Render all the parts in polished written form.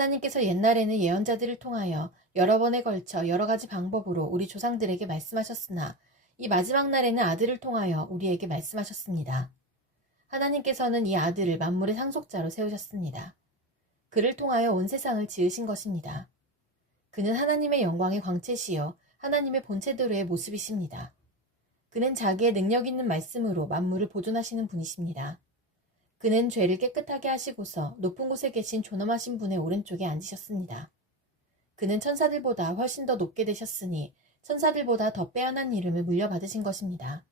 하나님께서 옛날에는 예언자들을 통하여 여러 번에 걸쳐 여러 가지 방법으로 우리 조상들에게 말씀하셨으나 이 마지막 날에는 아들을 통하여 우리에게 말씀하셨습니다. 하나님께서는 이 아들을 만물의 상속자로 세우셨습니다. 그를 통하여 온 세상을 지으신 것입니다. 그는 하나님의 영광의 광채시여 하나님의 본체대로의 모습이십니다. 그는 자기의 능력 있는 말씀으로 만물을 보존하시는 분이십니다. 그는 죄를 깨끗하게 하시고서 높은 곳에 계신 존엄하신 분의 오른쪽에 앉으셨습니다. 그는 천사들보다 훨씬 더 높게 되셨으니 천사들보다 더 빼어난 이름을 물려받으신 것입니다.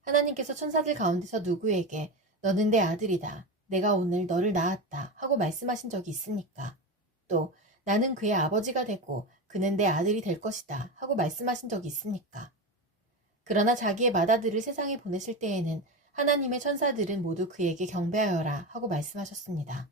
하나님께서 천사들 가운데서 누구에게 너는 내 아들이다. 내가 오늘 너를 낳았다. 하고 말씀하신 적이 있습니까? 또 나는 그의 아버지가 되고 그는 내 아들이 될 것이다. 하고 말씀하신 적이 있습니까? 그러나 자기의 맏아들을 세상에 보내실 때에는 하나님의 천사들은 모두 그에게 경배하여라 하고 말씀하셨습니다.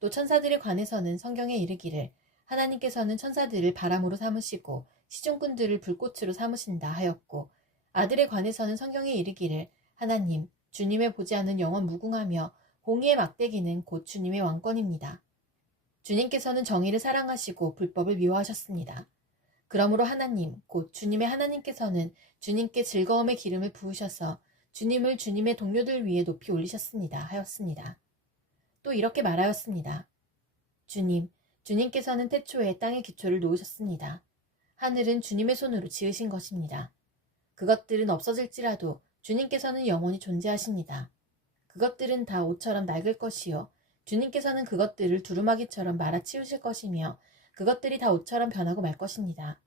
또 천사들에 관해서는 성경에 이르기를 하나님께서는 천사들을 바람으로 삼으시고 시중꾼들을 불꽃으로 삼으신다 하였고 아들에 관해서는 성경에 이르기를 하나님, 주님의 보지 않는 영원 무궁하며 공의의 막대기는 곧 주님의 왕권입니다. 주님께서는 정의를 사랑하시고 불법을 미워하셨습니다. 그러므로 하나님, 곧 주님의 하나님께서는 주님께 즐거움의 기름을 부으셔서 주님을 주님의 동료들 위에 높이 올리셨습니다. 하였습니다. 또 이렇게 말하였습니다. 주님께서는 태초에 땅의 기초를 놓으셨습니다. 하늘은 주님의 손으로 지으신 것입니다. 그것들은 없어질지라도 주님께서는 영원히 존재하십니다. 그것들은 다 옷처럼 낡을 것이요. 주님께서는 그것들을 두루마기처럼 말아치우실 것이며 그것들이 다 옷처럼 변하고 말 것입니다.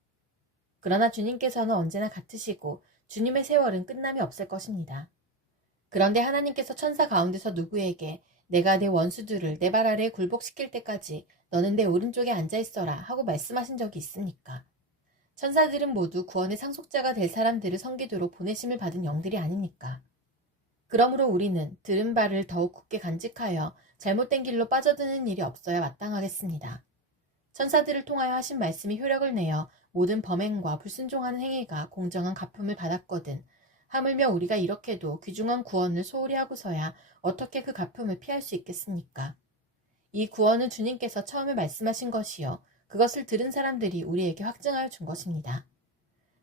그러나 주님께서는 언제나 같으시고 주님의 세월은 끝남이 없을 것입니다. 그런데 하나님께서 천사 가운데서 누구에게 내가 내 원수들을 내 발 아래에 굴복시킬 때까지 너는 내 오른쪽에 앉아있어라 하고 말씀하신 적이 있습니까? 천사들은 모두 구원의 상속자가 될 사람들을 섬기도록 보내심을 받은 영들이 아닙니까? 그러므로 우리는 들은 바를 더욱 굳게 간직하여 잘못된 길로 빠져드는 일이 없어야 마땅하겠습니다. 천사들을 통하여 하신 말씀이 효력을 내어 모든 범행과 불순종하는 행위가 공정한 갚음을 받았거든 하물며 우리가 이렇게도 귀중한 구원을 소홀히 하고서야 어떻게 그 갚음을 피할 수 있겠습니까? 이 구원은 주님께서 처음에 말씀하신 것이요 그것을 들은 사람들이 우리에게 확증하여 준 것입니다.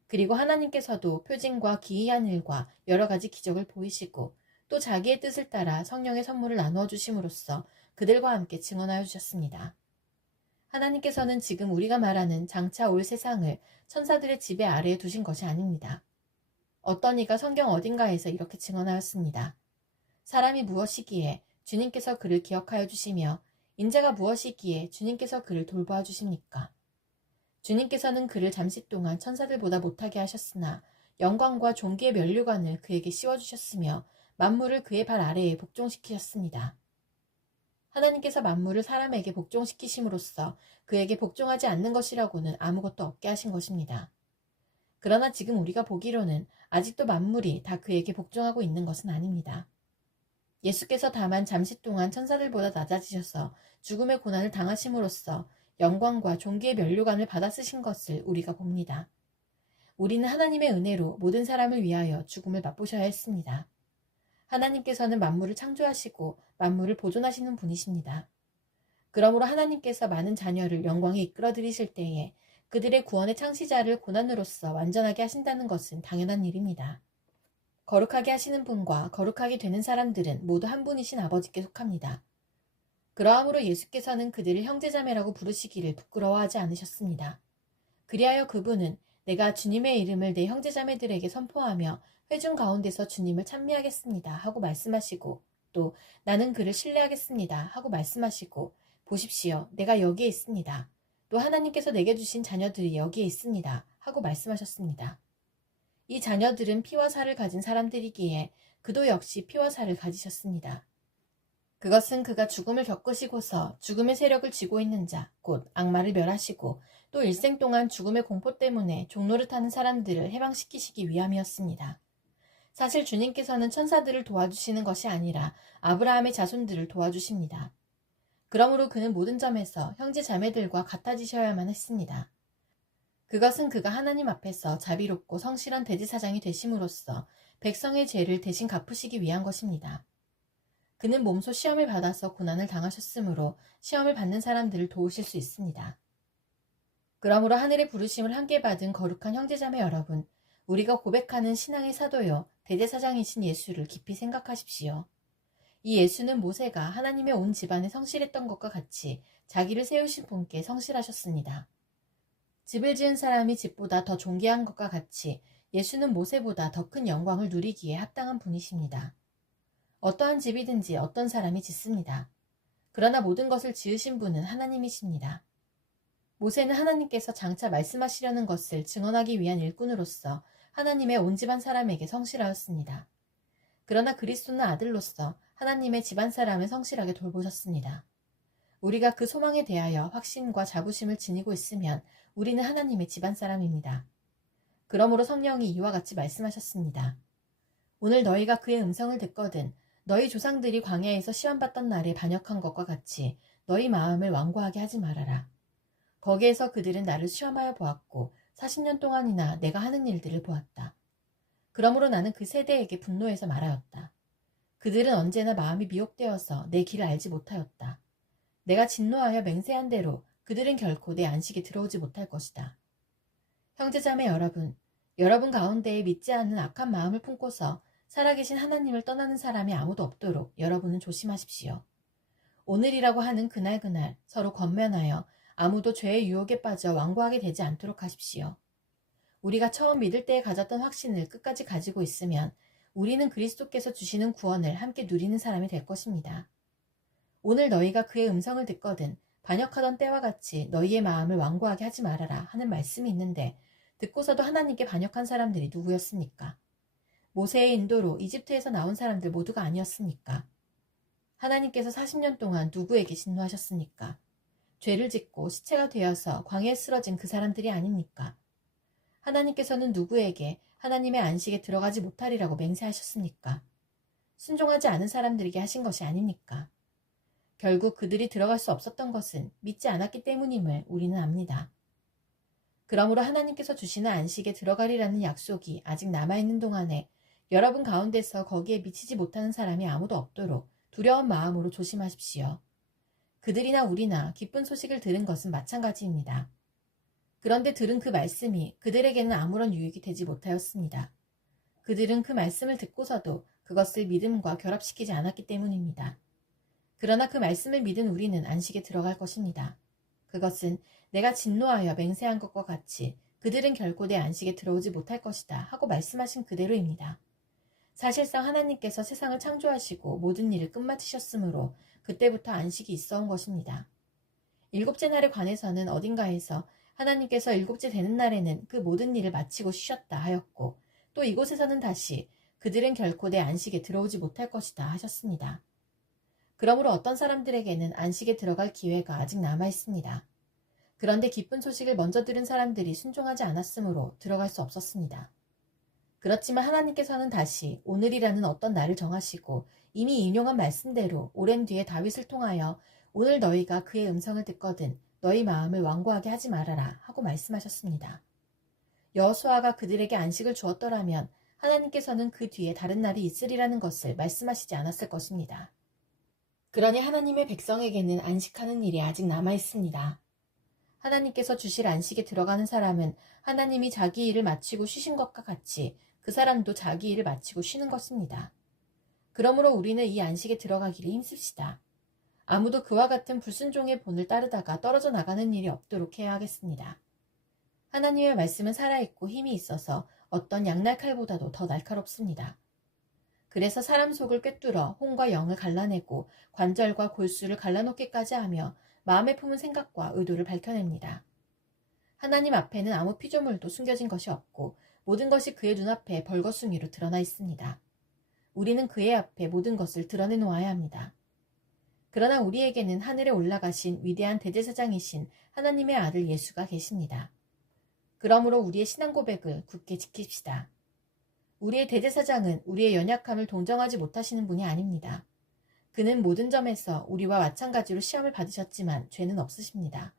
그리고 하나님께서도 표징과 기이한 일과 여러 가지 기적을 보이시고 또 자기의 뜻을 따라 성령의 선물을 나누어 주심으로써 그들과 함께 증언하여 주셨습니다. 하나님께서는 지금 우리가 말하는 장차 올 세상을 천사들의 지배 아래에 두신 것이 아닙니다. 어떤 이가 성경 어딘가에서 이렇게 증언하였습니다. 사람이 무엇이기에 주님께서 그를 기억하여 주시며 인자가 무엇이기에 주님께서 그를 돌보아 주십니까? 주님께서는 그를 잠시 동안 천사들보다 못하게 하셨으나 영광과 존귀의 면류관을 그에게 씌워주셨으며 만물을 그의 발 아래에 복종시키셨습니다. 하나님께서 만물을 사람에게 복종시키심으로써 그에게 복종하지 않는 것이라고는 아무것도 없게 하신 것입니다. 그러나 지금 우리가 보기로는 아직도 만물이 다 그에게 복종하고 있는 것은 아닙니다. 예수께서 다만 잠시 동안 천사들보다 낮아지셔서 죽음의 고난을 당하심으로써 영광과 존귀의 면류관을 받아 쓰신 것을 우리가 봅니다. 우리는 하나님의 은혜로 모든 사람을 위하여 죽음을 맛보셔야 했습니다. 하나님께서는 만물을 창조하시고 만물을 보존하시는 분이십니다. 그러므로 하나님께서 많은 자녀를 영광에 이끌어들이실 때에 그들의 구원의 창시자를 고난으로써 완전하게 하신다는 것은 당연한 일입니다. 거룩하게 하시는 분과 거룩하게 되는 사람들은 모두 한 분이신 아버지께 속합니다. 그러함으로 예수께서는 그들을 형제자매라고 부르시기를 부끄러워하지 않으셨습니다. 그리하여 그분은 내가 주님의 이름을 내 형제자매들에게 선포하며 회중 가운데서 주님을 찬미하겠습니다 하고 말씀하시고 또 나는 그를 신뢰하겠습니다 하고 말씀하시고 보십시오 내가 여기에 있습니다. 또 하나님께서 내게 주신 자녀들이 여기에 있습니다 하고 말씀하셨습니다. 이 자녀들은 피와 살을 가진 사람들이기에 그도 역시 피와 살을 가지셨습니다. 그것은 그가 죽음을 겪으시고서 죽음의 세력을 쥐고 있는 자, 곧 악마를 멸하시고 또 일생 동안 죽음의 공포 때문에 종노릇하는 사람들을 해방시키시기 위함이었습니다. 사실 주님께서는 천사들을 도와주시는 것이 아니라 아브라함의 자손들을 도와주십니다. 그러므로 그는 모든 점에서 형제 자매들과 같아지셔야만 했습니다. 그것은 그가 하나님 앞에서 자비롭고 성실한 대제사장이 되심으로써 백성의 죄를 대신 갚으시기 위한 것입니다. 그는 몸소 시험을 받아서 고난을 당하셨으므로 시험을 받는 사람들을 도우실 수 있습니다. 그러므로 하늘의 부르심을 함께 받은 거룩한 형제자매 여러분, 우리가 고백하는 신앙의 사도요 대제사장이신 예수를 깊이 생각하십시오. 이 예수는 모세가 하나님의 온 집안에 성실했던 것과 같이 자기를 세우신 분께 성실하셨습니다. 집을 지은 사람이 집보다 더 존귀한 것과 같이 예수는 모세보다 더 큰 영광을 누리기에 합당한 분이십니다. 어떠한 집이든지 어떤 사람이 짓습니다. 그러나 모든 것을 지으신 분은 하나님이십니다. 모세는 하나님께서 장차 말씀하시려는 것을 증언하기 위한 일꾼으로서 하나님의 온 집안 사람에게 성실하였습니다. 그러나 그리스도는 아들로서 하나님의 집안 사람을 성실하게 돌보셨습니다. 우리가 그 소망에 대하여 확신과 자부심을 지니고 있으면 우리는 하나님의 집안 사람입니다. 그러므로 성령이 이와 같이 말씀하셨습니다. 오늘 너희가 그의 음성을 듣거든 너희 조상들이 광야에서 시험받던 날에 반역한 것과 같이 너희 마음을 완고하게 하지 말아라. 거기에서 그들은 나를 시험하여 보았고 40년 동안이나 내가 하는 일들을 보았다. 그러므로 나는 그 세대에게 분노해서 말하였다. 그들은 언제나 마음이 미혹되어서 내 길을 알지 못하였다. 내가 진노하여 맹세한 대로 그들은 결코 내 안식에 들어오지 못할 것이다. 형제자매 여러분, 여러분 가운데에 믿지 않는 악한 마음을 품고서 살아계신 하나님을 떠나는 사람이 아무도 없도록 여러분은 조심하십시오. 오늘이라고 하는 그날 서로 권면하여 아무도 죄의 유혹에 빠져 완고하게 되지 않도록 하십시오. 우리가 처음 믿을 때에 가졌던 확신을 끝까지 가지고 있으면 우리는 그리스도께서 주시는 구원을 함께 누리는 사람이 될 것입니다. 오늘 너희가 그의 음성을 듣거든 반역하던 때와 같이 너희의 마음을 완고하게 하지 말아라 하는 말씀이 있는데 듣고서도 하나님께 반역한 사람들이 누구였습니까? 모세의 인도로 이집트에서 나온 사람들 모두가 아니었습니까? 하나님께서 40년 동안 누구에게 진노하셨습니까? 죄를 짓고 시체가 되어서 광야에 쓰러진 그 사람들이 아닙니까? 하나님께서는 누구에게 하나님의 안식에 들어가지 못하리라고 맹세하셨습니까? 순종하지 않은 사람들에게 하신 것이 아닙니까? 결국 그들이 들어갈 수 없었던 것은 믿지 않았기 때문임을 우리는 압니다. 그러므로 하나님께서 주시는 안식에 들어가리라는 약속이 아직 남아있는 동안에 여러분 가운데서 거기에 미치지 못하는 사람이 아무도 없도록 두려운 마음으로 조심하십시오. 그들이나 우리나 기쁜 소식을 들은 것은 마찬가지입니다. 그런데 들은 그 말씀이 그들에게는 아무런 유익이 되지 못하였습니다. 그들은 그 말씀을 듣고서도 그것을 믿음과 결합시키지 않았기 때문입니다. 그러나 그 말씀을 믿은 우리는 안식에 들어갈 것입니다. 그것은 내가 진노하여 맹세한 것과 같이 그들은 결코 내 안식에 들어오지 못할 것이다 하고 말씀하신 그대로입니다. 사실상 하나님께서 세상을 창조하시고 모든 일을 끝마치셨으므로 그때부터 안식이 있어온 것입니다. 일곱째 날에 관해서는 어딘가에서 하나님께서 일곱째 되는 날에는 그 모든 일을 마치고 쉬셨다 하였고 또 이곳에서는 다시 그들은 결코 내 안식에 들어오지 못할 것이다 하셨습니다. 그러므로 어떤 사람들에게는 안식에 들어갈 기회가 아직 남아 있습니다. 그런데 기쁜 소식을 먼저 들은 사람들이 순종하지 않았으므로 들어갈 수 없었습니다. 그렇지만 하나님께서는 다시 오늘이라는 어떤 날을 정하시고 이미 인용한 말씀대로 오랜 뒤에 다윗을 통하여 오늘 너희가 그의 음성을 듣거든 너희 마음을 완고하게 하지 말아라 하고 말씀하셨습니다. 여호수아가 그들에게 안식을 주었더라면 하나님께서는 그 뒤에 다른 날이 있으리라는 것을 말씀하시지 않았을 것입니다. 그러니 하나님의 백성에게는 안식하는 일이 아직 남아 있습니다. 하나님께서 주실 안식에 들어가는 사람은 하나님이 자기 일을 마치고 쉬신 것과 같이 그 사람도 자기 일을 마치고 쉬는 것입니다. 그러므로 우리는 이 안식에 들어가기를 힘씁시다. 아무도 그와 같은 불순종의 본을 따르다가 떨어져 나가는 일이 없도록 해야 하겠습니다. 하나님의 말씀은 살아있고 힘이 있어서 어떤 양날칼보다도 더 날카롭습니다. 그래서 사람 속을 꿰뚫어 혼과 영을 갈라내고 관절과 골수를 갈라놓기까지 하며 마음에 품은 생각과 의도를 밝혀냅니다. 하나님 앞에는 아무 피조물도 숨겨진 것이 없고 모든 것이 그의 눈앞에 벌거숭이로 드러나 있습니다. 우리는 그의 앞에 모든 것을 드러내놓아야 합니다. 그러나 우리에게는 하늘에 올라가신 위대한 대제사장이신 하나님의 아들 예수가 계십니다. 그러므로 우리의 신앙 고백을 굳게 지킵시다. 우리의 대제사장은 우리의 연약함을 동정하지 못하시는 분이 아닙니다. 그는 모든 점에서 우리와 마찬가지로 시험을 받으셨지만 죄는 없으십니다.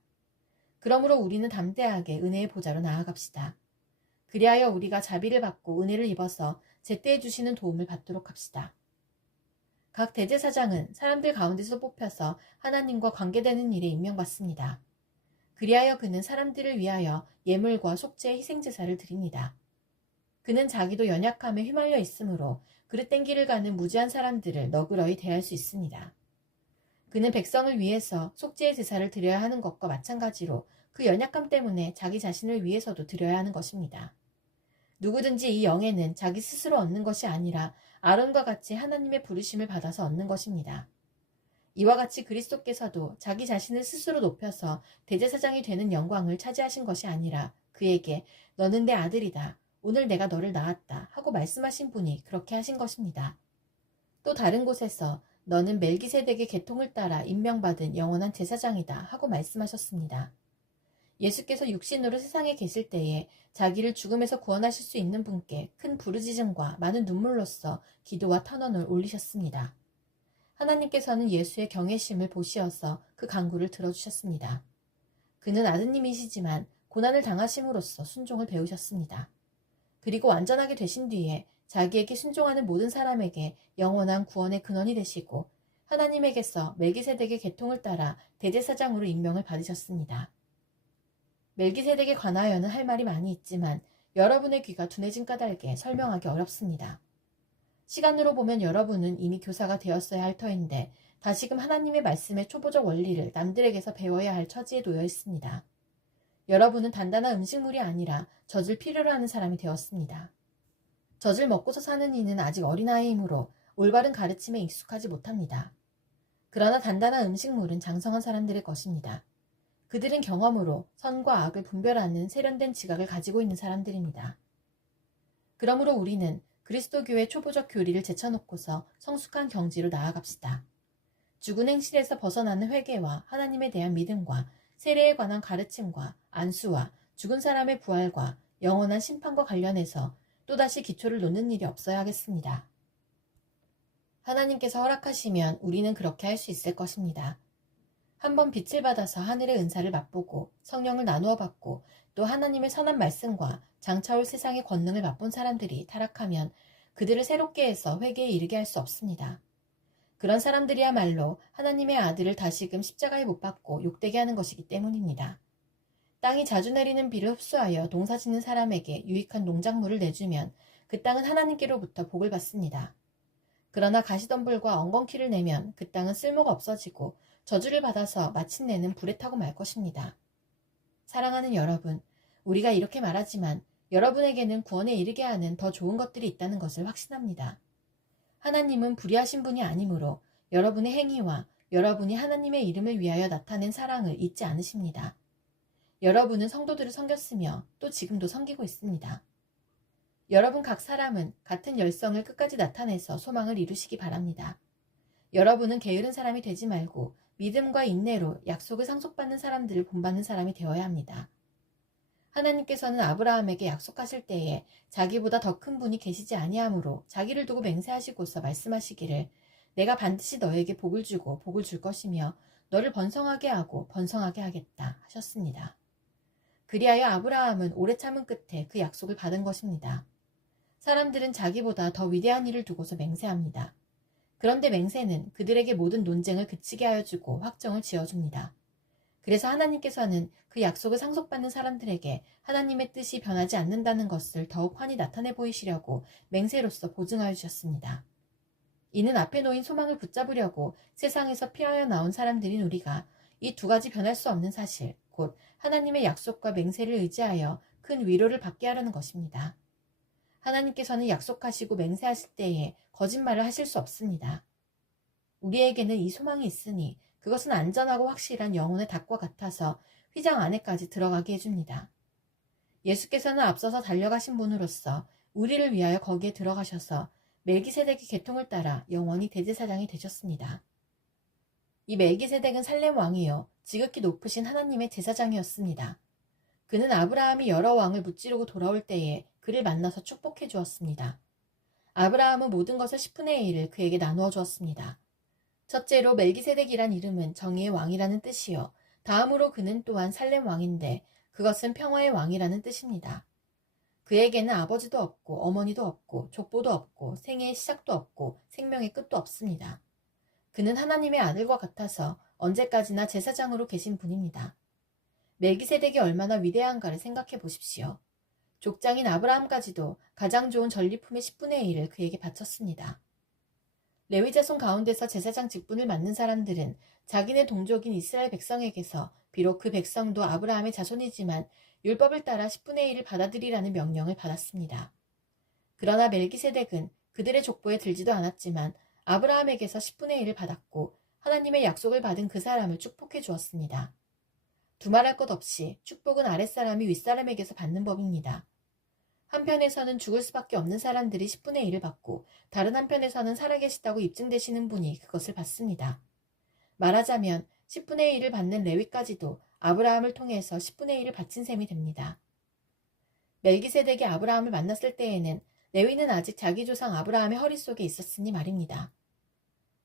그러므로 우리는 담대하게 은혜의 보좌로 나아갑시다. 그리하여 우리가 자비를 받고 은혜를 입어서 제때에 주시는 도움을 받도록 합시다. 각 대제사장은 사람들 가운데서 뽑혀서 하나님과 관계되는 일에 임명받습니다. 그리하여 그는 사람들을 위하여 예물과 속죄의 희생제사를 드립니다. 그는 자기도 연약함에 휘말려 있으므로 그릇된 길을 가는 무지한 사람들을 너그러이 대할 수 있습니다. 그는 백성을 위해서 속죄의 제사를 드려야 하는 것과 마찬가지로 그 연약함 때문에 자기 자신을 위해서도 드려야 하는 것입니다. 누구든지 이 영예는 자기 스스로 얻는 것이 아니라 아론과 같이 하나님의 부르심을 받아서 얻는 것입니다. 이와 같이 그리스도께서도 자기 자신을 스스로 높여서 대제사장이 되는 영광을 차지하신 것이 아니라 그에게 너는 내 아들이다. 오늘 내가 너를 낳았다. 하고 말씀하신 분이 그렇게 하신 것입니다. 또 다른 곳에서 너는 멜기세덱의 계통을 따라 임명받은 영원한 제사장이다. 하고 말씀하셨습니다. 예수께서 육신으로 세상에 계실 때에 자기를 죽음에서 구원하실 수 있는 분께 큰 부르짖음과 많은 눈물로써 기도와 탄원을 올리셨습니다. 하나님께서는 예수의 경외심을 보시어서 그 간구를 들어주셨습니다. 그는 아드님이시지만 고난을 당하심으로써 순종을 배우셨습니다. 그리고 완전하게 되신 뒤에 자기에게 순종하는 모든 사람에게 영원한 구원의 근원이 되시고 하나님에게서 멜기세덱의 계통을 따라 대제사장으로 임명을 받으셨습니다. 멜기세덱에 관하여는 할 말이 많이 있지만 여러분의 귀가 둔해진 까닭에 설명하기 어렵습니다. 시간으로 보면 여러분은 이미 교사가 되었어야 할 터인데 다시금 하나님의 말씀의 초보적 원리를 남들에게서 배워야 할 처지에 놓여 있습니다. 여러분은 단단한 음식물이 아니라 젖을 필요로 하는 사람이 되었습니다. 젖을 먹고서 사는 이는 아직 어린아이이므로 올바른 가르침에 익숙하지 못합니다. 그러나 단단한 음식물은 장성한 사람들의 것입니다. 그들은 경험으로 선과 악을 분별하는 세련된 지각을 가지고 있는 사람들입니다. 그러므로 우리는 그리스도교의 초보적 교리를 제쳐놓고서 성숙한 경지로 나아갑시다. 죽은 행실에서 벗어나는 회개와 하나님에 대한 믿음과 세례에 관한 가르침과 안수와 죽은 사람의 부활과 영원한 심판과 관련해서 또다시 기초를 놓는 일이 없어야 하겠습니다. 하나님께서 허락하시면 우리는 그렇게 할 수 있을 것입니다. 한번 빛을 받아서 하늘의 은사를 맛보고 성령을 나누어 받고 또 하나님의 선한 말씀과 장차올 세상의 권능을 맛본 사람들이 타락하면 그들을 새롭게 해서 회개에 이르게 할 수 없습니다. 그런 사람들이야말로 하나님의 아들을 다시금 십자가에 못 박고 욕되게 하는 것이기 때문입니다. 땅이 자주 내리는 비를 흡수하여 농사 짓는 사람에게 유익한 농작물을 내주면 그 땅은 하나님께로부터 복을 받습니다. 그러나 가시덤불과 엉겅퀴를 내면 그 땅은 쓸모가 없어지고 저주를 받아서 마침내는 불에 타고 말 것입니다. 사랑하는 여러분, 우리가 이렇게 말하지만 여러분에게는 구원에 이르게 하는 더 좋은 것들이 있다는 것을 확신합니다. 하나님은 불의하신 분이 아니므로 여러분의 행위와 여러분이 하나님의 이름을 위하여 나타낸 사랑을 잊지 않으십니다. 여러분은 성도들을 섬겼으며 또 지금도 섬기고 있습니다. 여러분 각 사람은 같은 열성을 끝까지 나타내서 소망을 이루시기 바랍니다. 여러분은 게으른 사람이 되지 말고 믿음과 인내로 약속을 상속받는 사람들을 본받는 사람이 되어야 합니다. 하나님께서는 아브라함에게 약속하실 때에 자기보다 더 큰 분이 계시지 아니하므로 자기를 두고 맹세하시고서 말씀하시기를 내가 반드시 너에게 복을 주고 복을 줄 것이며 너를 번성하게 하고 번성하게 하겠다 하셨습니다. 그리하여 아브라함은 오래 참은 끝에 그 약속을 받은 것입니다. 사람들은 자기보다 더 위대한 일을 두고서 맹세합니다. 그런데 맹세는 그들에게 모든 논쟁을 그치게 하여 주고 확정을 지어줍니다. 그래서 하나님께서는 그 약속을 상속받는 사람들에게 하나님의 뜻이 변하지 않는다는 것을 더욱 환히 나타내 보이시려고 맹세로서 보증하여 주셨습니다. 이는 앞에 놓인 소망을 붙잡으려고 세상에서 피하여 나온 사람들인 우리가 이 두 가지 변할 수 없는 사실, 곧 하나님의 약속과 맹세를 의지하여 큰 위로를 받게 하려는 것입니다. 하나님께서는 약속하시고 맹세하실 때에 거짓말을 하실 수 없습니다. 우리에게는 이 소망이 있으니 그것은 안전하고 확실한 영혼의 닭과 같아서 휘장 안에까지 들어가게 해줍니다. 예수께서는 앞서서 달려가신 분으로서 우리를 위하여 거기에 들어가셔서 멜기세덱의 계통을 따라 영원히 대제사장이 되셨습니다. 이 멜기세덱은 살렘 왕이요 지극히 높으신 하나님의 제사장이었습니다. 그는 아브라함이 여러 왕을 무찌르고 돌아올 때에 그를 만나서 축복해 주었습니다. 아브라함은 모든 것을 10분의 1을 그에게 나누어 주었습니다. 첫째로 멜기세덱이란 이름은 정의의 왕이라는 뜻이요. 다음으로 그는 또한 살렘 왕인데 그것은 평화의 왕이라는 뜻입니다. 그에게는 아버지도 없고 어머니도 없고 족보도 없고 생애의 시작도 없고 생명의 끝도 없습니다. 그는 하나님의 아들과 같아서 언제까지나 제사장으로 계신 분입니다. 멜기세덱이 얼마나 위대한가를 생각해 보십시오. 족장인 아브라함까지도 가장 좋은 전리품의 10분의 1을 그에게 바쳤습니다. 레위 자손 가운데서 제사장 직분을 맡는 사람들은 자기네 동족인 이스라엘 백성에게서 비록 그 백성도 아브라함의 자손이지만 율법을 따라 10분의 1을 받아들이라는 명령을 받았습니다. 그러나 멜기세덱은 그들의 족보에 들지도 않았지만 아브라함에게서 10분의 1을 받았고 하나님의 약속을 받은 그 사람을 축복해 주었습니다. 두말할 것 없이 축복은 아랫사람이 윗사람에게서 받는 법입니다. 한편에서는 죽을 수밖에 없는 사람들이 10분의 1을 받고 다른 한편에서는 살아계시다고 입증되시는 분이 그것을 받습니다. 말하자면 10분의 1을 받는 레위까지도 아브라함을 통해서 10분의 1을 바친 셈이 됩니다. 멜기세덱이 아브라함을 만났을 때에는 레위는 아직 자기 조상 아브라함의 허리 속에 있었으니 말입니다.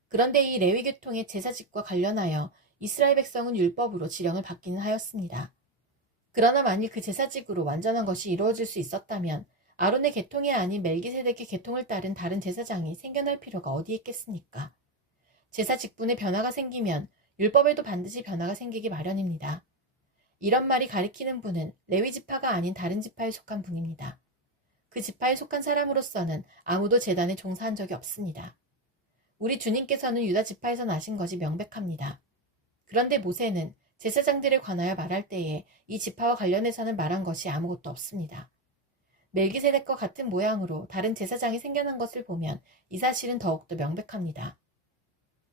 그런데 이 레위 계통의 제사직과 관련하여 이스라엘 백성은 율법으로 지령을 받기는 하였습니다. 그러나 만일 그 제사직으로 완전한 것이 이루어질 수 있었다면 아론의 계통이 아닌 멜기세덱의 계통을 따른 다른 제사장이 생겨날 필요가 어디 있겠습니까? 제사 직분에 변화가 생기면 율법에도 반드시 변화가 생기기 마련입니다. 이런 말이 가리키는 분은 레위 지파가 아닌 다른 지파에 속한 분입니다. 그 지파에 속한 사람으로서는 아무도 제단에 종사한 적이 없습니다. 우리 주님께서는 유다 지파에서 나신 것이 명백합니다. 그런데 모세는 제사장들에 관하여 말할 때에 이 지파와 관련해서는 말한 것이 아무것도 없습니다. 멜기세덱과 같은 모양으로 다른 제사장이 생겨난 것을 보면 이 사실은 더욱더 명백합니다.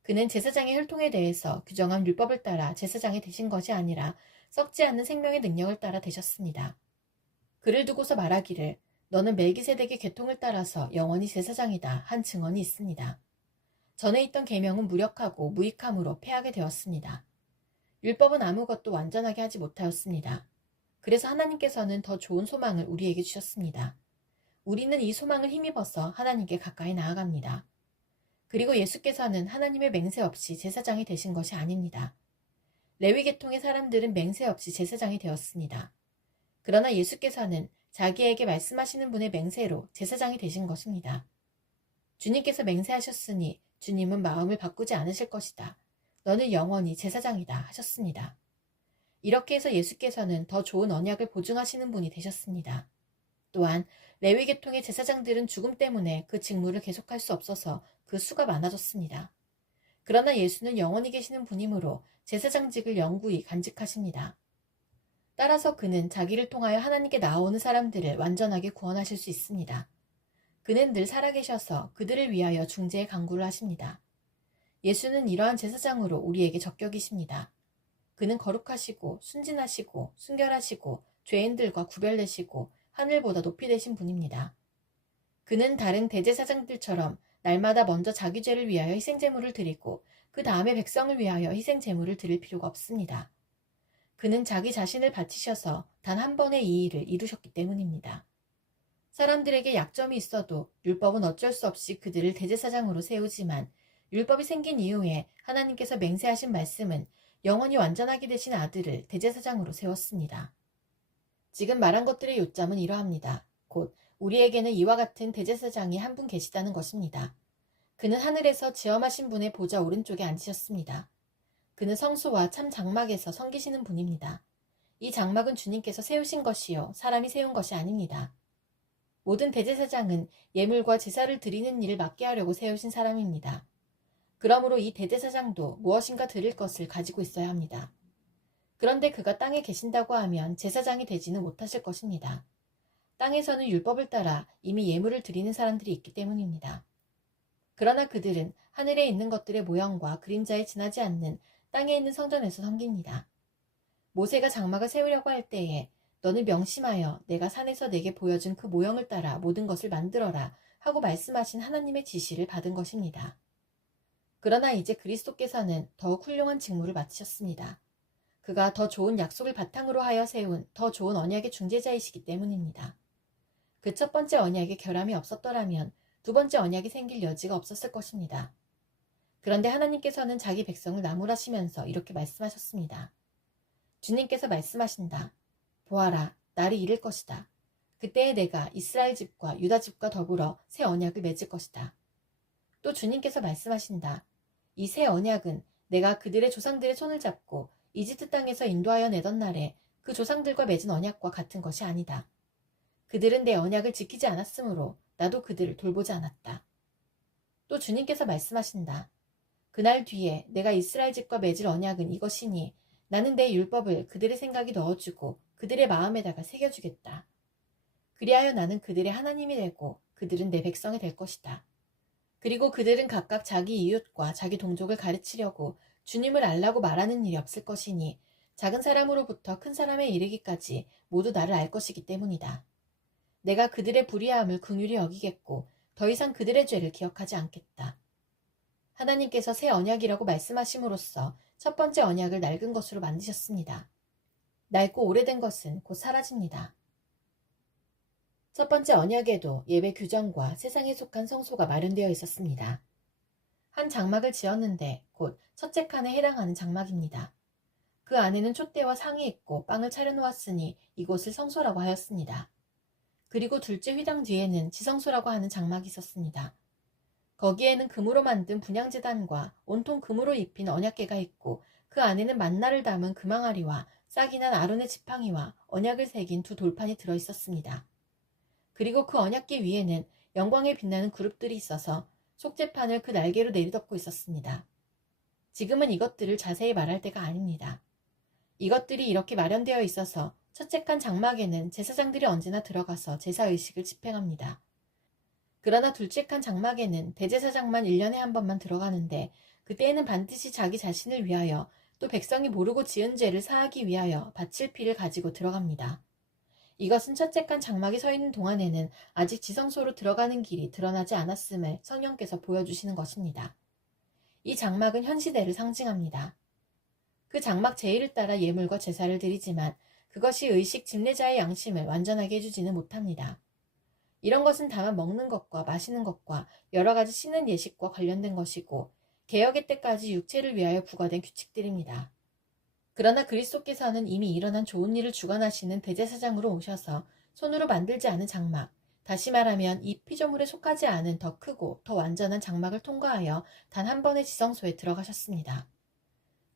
그는 제사장의 혈통에 대해서 규정한 율법을 따라 제사장이 되신 것이 아니라 썩지 않는 생명의 능력을 따라 되셨습니다. 그를 두고서 말하기를 너는 멜기세덱의 계통을 따라서 영원히 제사장이다 한 증언이 있습니다. 전에 있던 계명은 무력하고 무익함으로 패하게 되었습니다. 율법은 아무것도 완전하게 하지 못하였습니다. 그래서 하나님께서는 더 좋은 소망을 우리에게 주셨습니다. 우리는 이 소망을 힘입어서 하나님께 가까이 나아갑니다. 그리고 예수께서는 하나님의 맹세 없이 제사장이 되신 것이 아닙니다. 레위 계통의 사람들은 맹세 없이 제사장이 되었습니다. 그러나 예수께서는 자기에게 말씀하시는 분의 맹세로 제사장이 되신 것입니다. 주님께서 맹세하셨으니 주님은 마음을 바꾸지 않으실 것이다. 너는 영원히 제사장이다 하셨습니다. 이렇게 해서 예수께서는 더 좋은 언약을 보증하시는 분이 되셨습니다. 또한 레위 계통의 제사장들은 죽음 때문에 그 직무를 계속할 수 없어서 그 수가 많아졌습니다. 그러나 예수는 영원히 계시는 분이므로 제사장직을 영구히 간직하십니다. 따라서 그는 자기를 통하여 하나님께 나아오는 사람들을 완전하게 구원하실 수 있습니다. 그는 늘 살아계셔서 그들을 위하여 중재의 간구를 하십니다. 예수는 이러한 제사장으로 우리에게 적격이십니다. 그는 거룩하시고 순진하시고 순결하시고 죄인들과 구별되시고 하늘보다 높이 되신 분입니다. 그는 다른 대제사장들처럼 날마다 먼저 자기 죄를 위하여 희생제물을 드리고 그 다음에 백성을 위하여 희생제물을 드릴 필요가 없습니다. 그는 자기 자신을 바치셔서 단 한 번의 이 일을 이루셨기 때문입니다. 사람들에게 약점이 있어도 율법은 어쩔 수 없이 그들을 대제사장으로 세우지만 율법이 생긴 이후에 하나님께서 맹세하신 말씀은 영원히 완전하게 되신 아들을 대제사장으로 세웠습니다. 지금 말한 것들의 요점은 이러합니다. 곧 우리에게는 이와 같은 대제사장이 한 분 계시다는 것입니다. 그는 하늘에서 지엄하신 분의 보좌 오른쪽에 앉으셨습니다. 그는 성소와 참 장막에서 섬기시는 분입니다. 이 장막은 주님께서 세우신 것이요 사람이 세운 것이 아닙니다. 모든 대제사장은 예물과 제사를 드리는 일을 맡게 하려고 세우신 사람입니다. 그러므로 이 대제사장도 무엇인가 드릴 것을 가지고 있어야 합니다. 그런데 그가 땅에 계신다고 하면 제사장이 되지는 못하실 것입니다. 땅에서는 율법을 따라 이미 예물을 드리는 사람들이 있기 때문입니다. 그러나 그들은 하늘에 있는 것들의 모형과 그림자에 지나지 않는 땅에 있는 성전에서 섬깁니다. 모세가 장막을 세우려고 할 때에 너는 명심하여 내가 산에서 내게 보여준 그 모형을 따라 모든 것을 만들어라 하고 말씀하신 하나님의 지시를 받은 것입니다. 그러나 이제 그리스도께서는 더욱 훌륭한 직무를 마치셨습니다. 그가 더 좋은 약속을 바탕으로 하여 세운 더 좋은 언약의 중재자이시기 때문입니다. 그 첫 번째 언약에 결함이 없었더라면 두 번째 언약이 생길 여지가 없었을 것입니다. 그런데 하나님께서는 자기 백성을 나무라시면서 이렇게 말씀하셨습니다. 주님께서 말씀하신다. 보아라, 날이 이를 것이다. 그때에 내가 이스라엘 집과 유다 집과 더불어 새 언약을 맺을 것이다. 또 주님께서 말씀하신다. 이 새 언약은 내가 그들의 조상들의 손을 잡고 이집트 땅에서 인도하여 내던 날에 그 조상들과 맺은 언약과 같은 것이 아니다. 그들은 내 언약을 지키지 않았으므로 나도 그들을 돌보지 않았다. 또 주님께서 말씀하신다. 그날 뒤에 내가 이스라엘 집과 맺을 언약은 이것이니 나는 내 율법을 그들의 생각에 넣어주고 그들의 마음에다가 새겨주겠다. 그리하여 나는 그들의 하나님이 되고 그들은 내 백성이 될 것이다. 그리고 그들은 각각 자기 이웃과 자기 동족을 가르치려고 주님을 알라고 말하는 일이 없을 것이니 작은 사람으로부터 큰 사람에 이르기까지 모두 나를 알 것이기 때문이다. 내가 그들의 불의함을 긍휼히 여기겠고 더 이상 그들의 죄를 기억하지 않겠다. 하나님께서 새 언약이라고 말씀하심으로써 첫 번째 언약을 낡은 것으로 만드셨습니다. 낡고 오래된 것은 곧 사라집니다. 첫 번째 언약에도 예배 규정과 세상에 속한 성소가 마련되어 있었습니다. 한 장막을 지었는데 곧 첫째 칸에 해당하는 장막입니다. 그 안에는 촛대와 상이 있고 빵을 차려놓았으니 이곳을 성소라고 하였습니다. 그리고 둘째 휘장 뒤에는 지성소라고 하는 장막이 있었습니다. 거기에는 금으로 만든 분향제단과 온통 금으로 입힌 언약궤가 있고 그 안에는 만나를 담은 금항아리와 싹이 난 아론의 지팡이와 언약을 새긴 두 돌판이 들어있었습니다. 그리고 그 언약궤 위에는 영광에 빛나는 그룹들이 있어서 속죄판을 그 날개로 내리덮고 있었습니다. 지금은 이것들을 자세히 말할 때가 아닙니다. 이것들이 이렇게 마련되어 있어서 첫째 칸 장막에는 제사장들이 언제나 들어가서 제사의식을 집행합니다. 그러나 둘째 칸 장막에는 대제사장만 1년에 한 번만 들어가는데 그때에는 반드시 자기 자신을 위하여 또 백성이 모르고 지은 죄를 사하기 위하여 바칠 피를 가지고 들어갑니다. 이것은 첫째 칸 장막에 서 있는 동안에는 아직 지성소로 들어가는 길이 드러나지 않았음을 성령께서 보여주시는 것입니다. 이 장막은 현 시대를 상징합니다. 그 장막 제의를 따라 예물과 제사를 드리지만 그것이 의식 집례자의 양심을 완전하게 해주지는 못합니다. 이런 것은 다만 먹는 것과 마시는 것과 여러 가지 씻는 예식과 관련된 것이고 개혁의 때까지 육체를 위하여 부과된 규칙들입니다. 그러나 그리스도께서는 이미 일어난 좋은 일을 주관하시는 대제사장으로 오셔서 손으로 만들지 않은 장막, 다시 말하면 이 피조물에 속하지 않은 더 크고 더 완전한 장막을 통과하여 단 한 번의 지성소에 들어가셨습니다.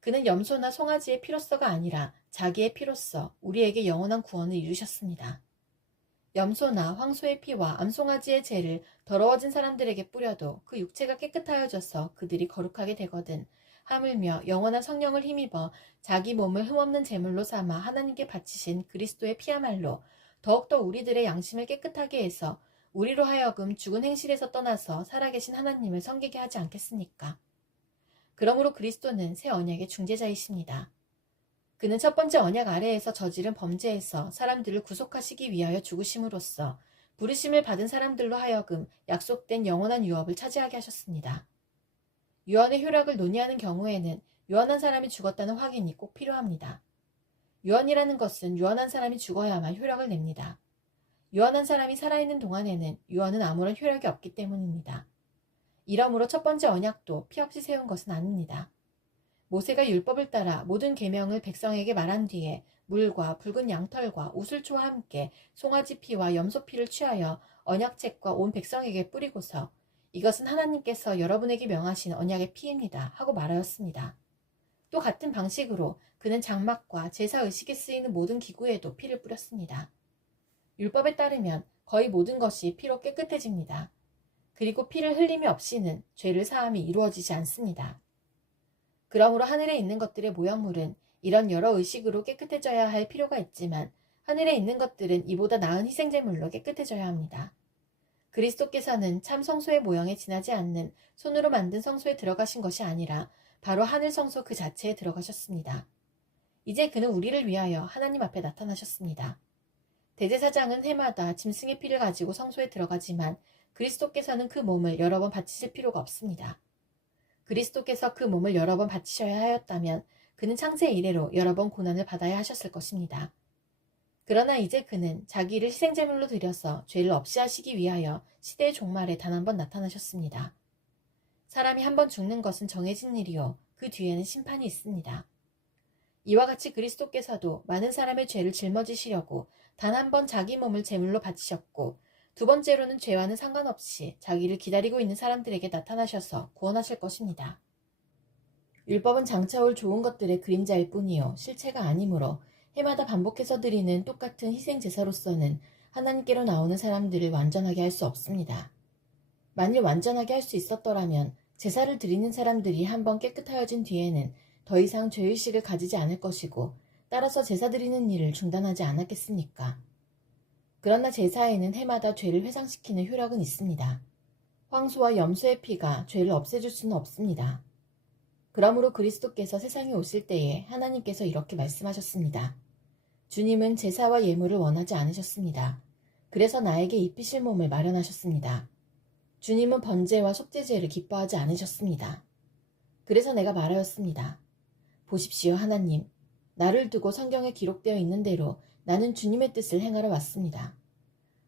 그는 염소나 송아지의 피로서가 아니라 자기의 피로서 우리에게 영원한 구원을 이루셨습니다. 염소나 황소의 피와 암송아지의 죄를 더러워진 사람들에게 뿌려도 그 육체가 깨끗하여져서 그들이 거룩하게 되거든 하물며 영원한 성령을 힘입어 자기 몸을 흠없는 제물로 삼아 하나님께 바치신 그리스도의 피야말로 더욱더 우리들의 양심을 깨끗하게 해서 우리로 하여금 죽은 행실에서 떠나서 살아계신 하나님을 섬기게 하지 않겠습니까? 그러므로 그리스도는 새 언약의 중재자이십니다. 그는 첫 번째 언약 아래에서 저지른 범죄에서 사람들을 구속하시기 위하여 죽으심으로써 부르심을 받은 사람들로 하여금 약속된 영원한 유업을 차지하게 하셨습니다. 유언의 효력을 논의하는 경우에는 유언한 사람이 죽었다는 확인이 꼭 필요합니다. 유언이라는 것은 유언한 사람이 죽어야만 효력을 냅니다. 유언한 사람이 살아있는 동안에는 유언은 아무런 효력이 없기 때문입니다. 이러므로 첫 번째 언약도 피 없이 세운 것은 아닙니다. 모세가 율법을 따라 모든 계명을 백성에게 말한 뒤에 물과 붉은 양털과 우슬초와 함께 송아지 피와 염소 피를 취하여 언약책과 온 백성에게 뿌리고서 이것은 하나님께서 여러분에게 명하신 언약의 피입니다 하고 말하였습니다. 또 같은 방식으로 그는 장막과 제사의식에 쓰이는 모든 기구에도 피를 뿌렸습니다. 율법에 따르면 거의 모든 것이 피로 깨끗해집니다. 그리고 피를 흘림이 없이는 죄를 사함이 이루어지지 않습니다. 그러므로 하늘에 있는 것들의 모형물은 이런 여러 의식으로 깨끗해져야 할 필요가 있지만 하늘에 있는 것들은 이보다 나은 희생제물로 깨끗해져야 합니다. 그리스도께서는 참 성소의 모형에 지나지 않는 손으로 만든 성소에 들어가신 것이 아니라 바로 하늘 성소 그 자체에 들어가셨습니다. 이제 그는 우리를 위하여 하나님 앞에 나타나셨습니다. 대제사장은 해마다 짐승의 피를 가지고 성소에 들어가지만 그리스도께서는 그 몸을 여러 번 바치실 필요가 없습니다. 그리스도께서 그 몸을 여러 번 바치셔야 하였다면 그는 창세 이래로 여러 번 고난을 받아야 하셨을 것입니다. 그러나 이제 그는 자기를 희생제물로 드려서 죄를 없이 하시기 위하여 시대의 종말에 단 한 번 나타나셨습니다. 사람이 한 번 죽는 것은 정해진 일이요 그 뒤에는 심판이 있습니다. 이와 같이 그리스도께서도 많은 사람의 죄를 짊어지시려고 단 한 번 자기 몸을 제물로 바치셨고 두 번째로는 죄와는 상관없이 자기를 기다리고 있는 사람들에게 나타나셔서 구원하실 것입니다. 율법은 장차 올 좋은 것들의 그림자일 뿐이요 실체가 아니므로 해마다 반복해서 드리는 똑같은 희생 제사로서는 하나님께로 나오는 사람들을 완전하게 할 수 없습니다. 만일 완전하게 할 수 있었더라면 제사를 드리는 사람들이 한번 깨끗하여진 뒤에는 더 이상 죄의식을 가지지 않을 것이고 따라서 제사 드리는 일을 중단하지 않았겠습니까? 그러나 제사에는 해마다 죄를 회상시키는 효력은 있습니다. 황소와 염소의 피가 죄를 없애줄 수는 없습니다. 그러므로 그리스도께서 세상에 오실 때에 하나님께서 이렇게 말씀하셨습니다. 주님은 제사와 예물을 원하지 않으셨습니다. 그래서 나에게 입히실 몸을 마련하셨습니다. 주님은 번제와 속죄제를 기뻐하지 않으셨습니다. 그래서 내가 말하였습니다. 보십시오, 하나님. 나를 두고 성경에 기록되어 있는 대로 나는 주님의 뜻을 행하러 왔습니다.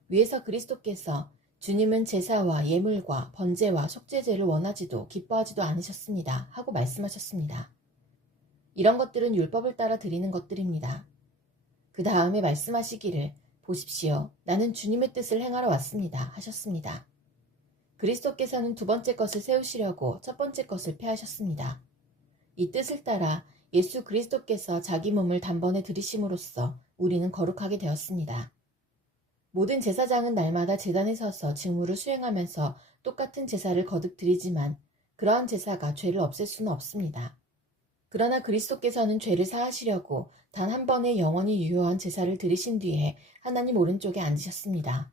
위에서 그리스도께서 주님은 제사와 예물과 번제와 속죄제를 원하지도 기뻐하지도 않으셨습니다. 하고 말씀하셨습니다. 이런 것들은 율법을 따라 드리는 것들입니다. 그 다음에 말씀하시기를 보십시오. 나는 주님의 뜻을 행하러 왔습니다. 하셨습니다. 그리스도께서는 두 번째 것을 세우시려고 첫 번째 것을 폐하셨습니다. 이 뜻을 따라 예수 그리스도께서 자기 몸을 단번에 들이심으로써 우리는 거룩하게 되었습니다. 모든 제사장은 날마다 제단에 서서 직무를 수행하면서 똑같은 제사를 거듭 드리지만 그러한 제사가 죄를 없앨 수는 없습니다. 그러나 그리스도께서는 죄를 사하시려고 단 한 번의 영원히 유효한 제사를 드리신 뒤에 하나님 오른쪽에 앉으셨습니다.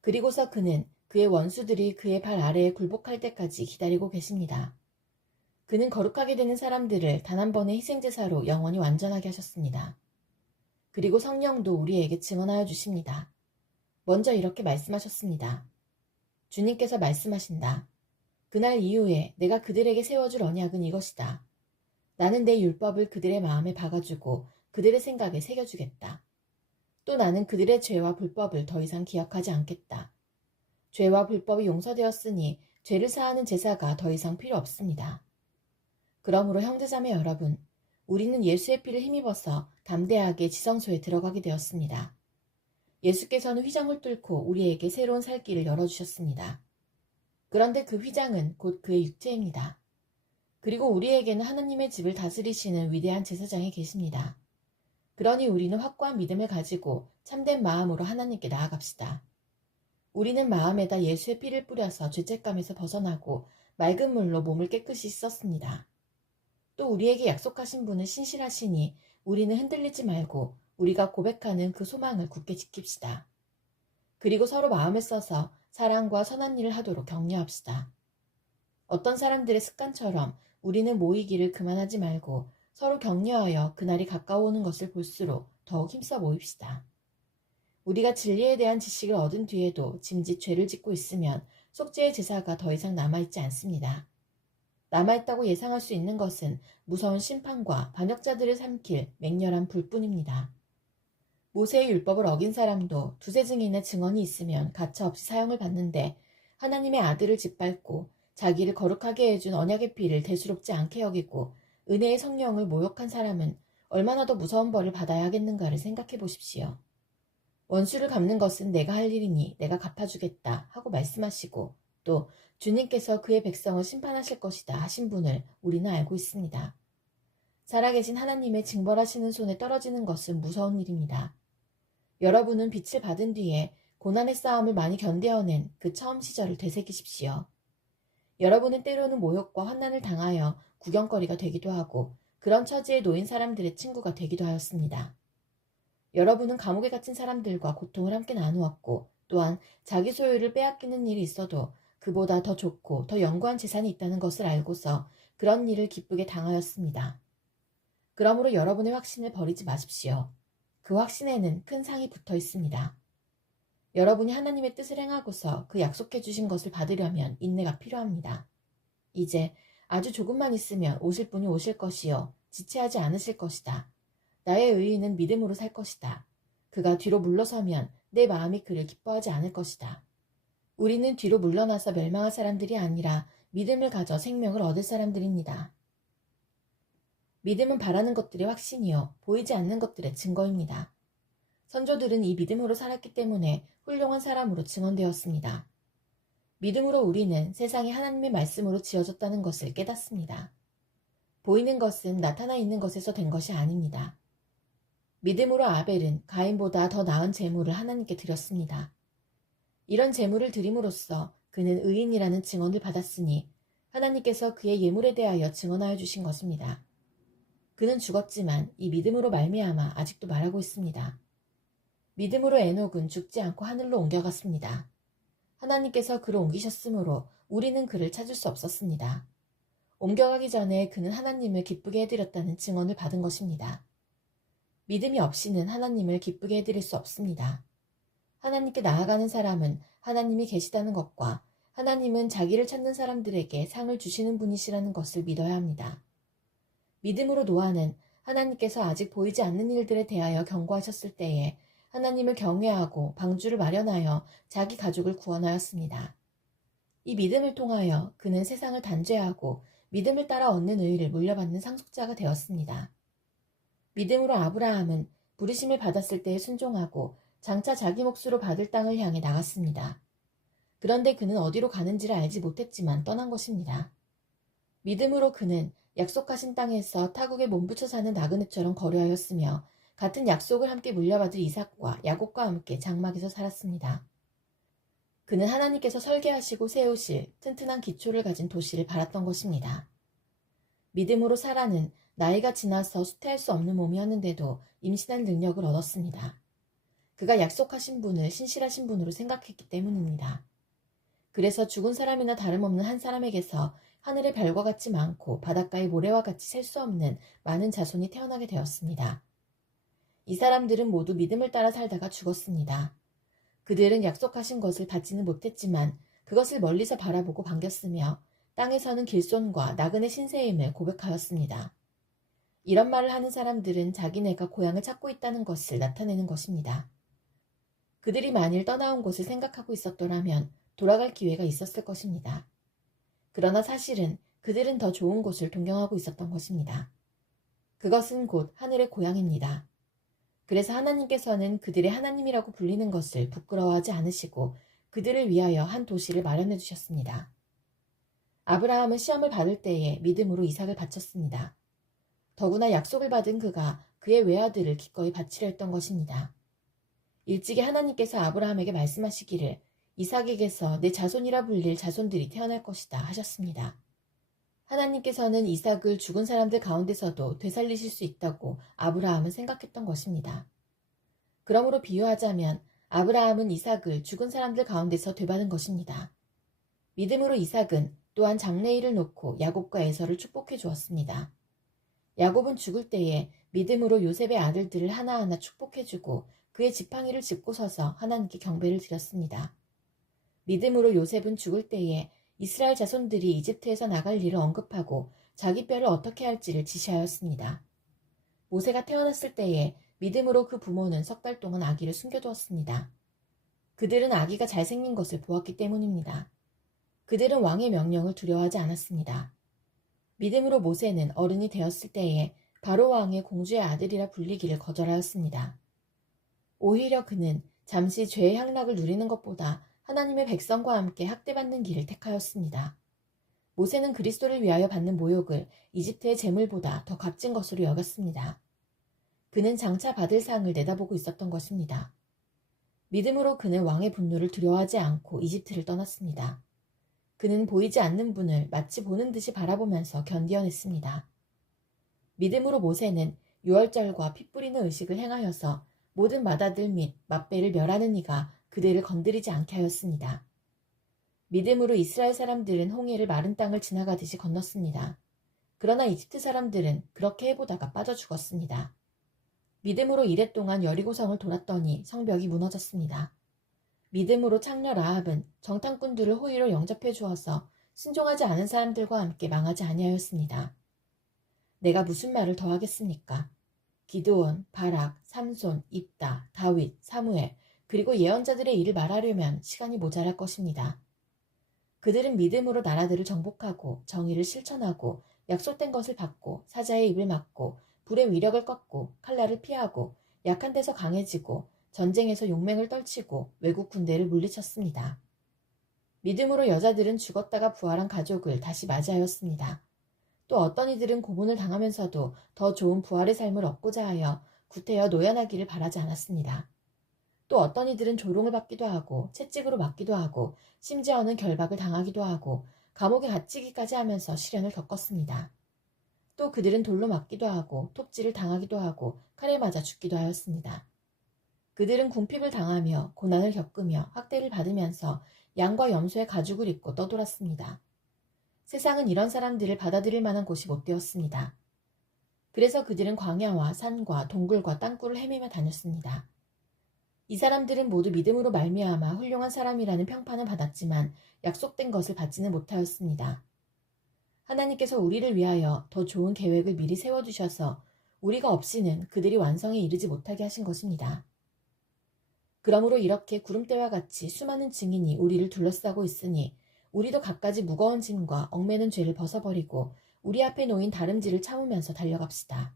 그리고서 그는 그의 원수들이 그의 발 아래에 굴복할 때까지 기다리고 계십니다. 그는 거룩하게 되는 사람들을 단 한 번의 희생제사로 영원히 완전하게 하셨습니다. 그리고 성령도 우리에게 증언하여 주십니다. 먼저 이렇게 말씀하셨습니다. 주님께서 말씀하신다. 그날 이후에 내가 그들에게 세워줄 언약은 이것이다. 나는 내 율법을 그들의 마음에 박아주고 그들의 생각에 새겨주겠다. 또 나는 그들의 죄와 불법을 더 이상 기억하지 않겠다. 죄와 불법이 용서되었으니 죄를 사하는 제사가 더 이상 필요 없습니다. 그러므로 형제자매 여러분, 우리는 예수의 피를 힘입어서 담대하게 지성소에 들어가게 되었습니다. 예수께서는 휘장을 뚫고 우리에게 새로운 살 길을 열어주셨습니다. 그런데 그 휘장은 곧 그의 육체입니다. 그리고 우리에게는 하나님의 집을 다스리시는 위대한 제사장이 계십니다. 그러니 우리는 확고한 믿음을 가지고 참된 마음으로 하나님께 나아갑시다. 우리는 마음에다 예수의 피를 뿌려서 죄책감에서 벗어나고 맑은 물로 몸을 깨끗이 씻었습니다. 또 우리에게 약속하신 분은 신실하시니 우리는 흔들리지 말고 우리가 고백하는 그 소망을 굳게 지킵시다. 그리고 서로 마음을 써서 사랑과 선한 일을 하도록 격려합시다. 어떤 사람들의 습관처럼 우리는 모이기를 그만하지 말고 서로 격려하여 그날이 가까워오는 것을 볼수록 더욱 힘써 모입시다. 우리가 진리에 대한 지식을 얻은 뒤에도 짐짓 죄를 짓고 있으면 속죄의 제사가 더 이상 남아있지 않습니다. 남아있다고 예상할 수 있는 것은 무서운 심판과 반역자들을 삼킬 맹렬한 불뿐입니다. 모세의 율법을 어긴 사람도 두세 증인의 증언이 있으면 가차없이 사형을 받는데 하나님의 아들을 짓밟고 자기를 거룩하게 해준 언약의 피를 대수롭지 않게 여기고 은혜의 성령을 모욕한 사람은 얼마나 더 무서운 벌을 받아야 하겠는가를 생각해 보십시오. 원수를 갚는 것은 내가 할 일이니 내가 갚아주겠다 하고 말씀하시고 또 주님께서 그의 백성을 심판하실 것이다 하신 분을 우리는 알고 있습니다. 살아계신 하나님의 징벌하시는 손에 떨어지는 것은 무서운 일입니다. 여러분은 빛을 받은 뒤에 고난의 싸움을 많이 견뎌낸 그 처음 시절을 되새기십시오. 여러분은 때로는 모욕과 환난을 당하여 구경거리가 되기도 하고 그런 처지에 놓인 사람들의 친구가 되기도 하였습니다. 여러분은 감옥에 갇힌 사람들과 고통을 함께 나누었고 또한 자기 소유를 빼앗기는 일이 있어도 그보다 더 좋고 더 영구한 재산이 있다는 것을 알고서 그런 일을 기쁘게 당하였습니다. 그러므로 여러분의 확신을 버리지 마십시오. 그 확신에는 큰 상이 붙어 있습니다. 여러분이 하나님의 뜻을 행하고서 그 약속해 주신 것을 받으려면 인내가 필요합니다. 이제 아주 조금만 있으면 오실 분이 오실 것이요 지체하지 않으실 것이다. 나의 의인은 믿음으로 살 것이다. 그가 뒤로 물러서면 내 마음이 그를 기뻐하지 않을 것이다. 우리는 뒤로 물러나서 멸망할 사람들이 아니라 믿음을 가져 생명을 얻을 사람들입니다. 믿음은 바라는 것들의 확신이요 보이지 않는 것들의 증거입니다. 선조들은 이 믿음으로 살았기 때문에 훌륭한 사람으로 증언되었습니다. 믿음으로 우리는 세상이 하나님의 말씀으로 지어졌다는 것을 깨닫습니다. 보이는 것은 나타나 있는 것에서 된 것이 아닙니다. 믿음으로 아벨은 가인보다 더 나은 제물을 하나님께 드렸습니다. 이런 제물을 드림으로써 그는 의인이라는 증언을 받았으니 하나님께서 그의 예물에 대하여 증언하여 주신 것입니다. 그는 죽었지만 이 믿음으로 말미암아 아직도 말하고 있습니다. 믿음으로 에녹은 죽지 않고 하늘로 옮겨갔습니다. 하나님께서 그를 옮기셨으므로 우리는 그를 찾을 수 없었습니다. 옮겨가기 전에 그는 하나님을 기쁘게 해드렸다는 증언을 받은 것입니다. 믿음이 없이는 하나님을 기쁘게 해드릴 수 없습니다. 하나님께 나아가는 사람은 하나님이 계시다는 것과 하나님은 자기를 찾는 사람들에게 상을 주시는 분이시라는 것을 믿어야 합니다. 믿음으로 노아는 하나님께서 아직 보이지 않는 일들에 대하여 경고하셨을 때에 하나님을 경외하고 방주를 마련하여 자기 가족을 구원하였습니다. 이 믿음을 통하여 그는 세상을 단죄하고 믿음을 따라 얻는 의를 물려받는 상속자가 되었습니다. 믿음으로 아브라함은 부르심을 받았을 때에 순종하고 장차 자기 몫으로 받을 땅을 향해 나갔습니다. 그런데 그는 어디로 가는지를 알지 못했지만 떠난 것입니다. 믿음으로 그는 약속하신 땅에서 타국에 몸붙여 사는 나그네처럼 거류하였으며 같은 약속을 함께 물려받을 이삭과 야곱과 함께 장막에서 살았습니다. 그는 하나님께서 설계하시고 세우실 튼튼한 기초를 가진 도시를 바랐던 것입니다. 믿음으로 사라는 나이가 지나서 수태할 수 없는 몸이었는데도 임신할 능력을 얻었습니다. 그가 약속하신 분을 신실하신 분으로 생각했기 때문입니다. 그래서 죽은 사람이나 다름없는 한 사람에게서 하늘의 별과 같이 많고 바닷가의 모래와 같이 셀 수 없는 많은 자손이 태어나게 되었습니다. 이 사람들은 모두 믿음을 따라 살다가 죽었습니다. 그들은 약속하신 것을 받지는 못했지만 그것을 멀리서 바라보고 반겼으며 땅에서는 길손과 나그네 신세임을 고백하였습니다. 이런 말을 하는 사람들은 자기네가 고향을 찾고 있다는 것을 나타내는 것입니다. 그들이 만일 떠나온 곳을 생각하고 있었더라면 돌아갈 기회가 있었을 것입니다. 그러나 사실은 그들은 더 좋은 곳을 동경하고 있었던 것입니다. 그것은 곧 하늘의 고향입니다. 그래서 하나님께서는 그들의 하나님이라고 불리는 것을 부끄러워하지 않으시고 그들을 위하여 한 도시를 마련해 주셨습니다. 아브라함은 시험을 받을 때에 믿음으로 이삭을 바쳤습니다. 더구나 약속을 받은 그가 그의 외아들을 기꺼이 바치려 했던 것입니다. 일찍이 하나님께서 아브라함에게 말씀하시기를 이삭에게서 내 자손이라 불릴 자손들이 태어날 것이다 하셨습니다. 하나님께서는 이삭을 죽은 사람들 가운데서도 되살리실 수 있다고 아브라함은 생각했던 것입니다. 그러므로 비유하자면 아브라함은 이삭을 죽은 사람들 가운데서 되받은 것입니다. 믿음으로 이삭은 또한 장래일을 놓고 야곱과 에서를 축복해 주었습니다. 야곱은 죽을 때에 믿음으로 요셉의 아들들을 하나하나 축복해주고 그의 지팡이를 짚고 서서 하나님께 경배를 드렸습니다. 믿음으로 요셉은 죽을 때에 이스라엘 자손들이 이집트에서 나갈 일을 언급하고 자기 뼈를 어떻게 할지를 지시하였습니다. 모세가 태어났을 때에 믿음으로 그 부모는 3달 동안 아기를 숨겨두었습니다. 그들은 아기가 잘생긴 것을 보았기 때문입니다. 그들은 왕의 명령을 두려워하지 않았습니다. 믿음으로 모세는 어른이 되었을 때에 바로 왕의 공주의 아들이라 불리기를 거절하였습니다. 오히려 그는 잠시 죄의 향락을 누리는 것보다 하나님의 백성과 함께 학대받는 길을 택하였습니다. 모세는 그리스도를 위하여 받는 모욕을 이집트의 재물보다 더 값진 것으로 여겼습니다. 그는 장차 받을 상을 내다보고 있었던 것입니다. 믿음으로 그는 왕의 분노를 두려워하지 않고 이집트를 떠났습니다. 그는 보이지 않는 분을 마치 보는 듯이 바라보면서 견디어냈습니다. 믿음으로 모세는 유월절과 피 뿌리는 의식을 행하여서 모든 맏아들 및 맏배를 멸하는 이가 그들을 건드리지 않게 하였습니다. 믿음으로 이스라엘 사람들은 홍해를 마른 땅을 지나가듯이 건넜습니다. 그러나 이집트 사람들은 그렇게 해보다가 빠져 죽었습니다. 믿음으로 이랫동안 여리고성을 돌았더니 성벽이 무너졌습니다. 믿음으로 창녀 라합은 정탐꾼들을 호의로 영접해 주어서 순종하지 않은 사람들과 함께 망하지 아니하였습니다. 내가 무슨 말을 더 하겠습니까? 기드온, 바락, 삼손, 입다, 다윗, 사무엘, 그리고 예언자들의 일을 말하려면 시간이 모자랄 것입니다. 그들은 믿음으로 나라들을 정복하고 정의를 실천하고 약속된 것을 받고 사자의 입을 막고 불의 위력을 꺾고 칼날을 피하고 약한 데서 강해지고 전쟁에서 용맹을 떨치고 외국 군대를 물리쳤습니다. 믿음으로 여자들은 죽었다가 부활한 가족을 다시 맞이하였습니다. 또 어떤 이들은 고문을 당하면서도 더 좋은 부활의 삶을 얻고자 하여 구태여 노연하기를 바라지 않았습니다. 또 어떤 이들은 조롱을 받기도 하고 채찍으로 맞기도 하고 심지어는 결박을 당하기도 하고 감옥에 갇히기까지 하면서 시련을 겪었습니다. 또 그들은 돌로 맞기도 하고 톱질을 당하기도 하고 칼에 맞아 죽기도 하였습니다. 그들은 궁핍을 당하며 고난을 겪으며 학대를 받으면서 양과 염소의 가죽을 입고 떠돌았습니다. 세상은 이런 사람들을 받아들일 만한 곳이 못 되었습니다. 그래서 그들은 광야와 산과 동굴과 땅굴을 헤매며 다녔습니다. 이 사람들은 모두 믿음으로 말미암아 훌륭한 사람이라는 평판을 받았지만 약속된 것을 받지는 못하였습니다. 하나님께서 우리를 위하여 더 좋은 계획을 미리 세워두셔서 우리가 없이는 그들이 완성에 이르지 못하게 하신 것입니다. 그러므로 이렇게 구름대와 같이 수많은 증인이 우리를 둘러싸고 있으니 우리도 갖가지 무거운 짐과 얽매는 죄를 벗어버리고 우리 앞에 놓인 다름질을 참으면서 달려갑시다.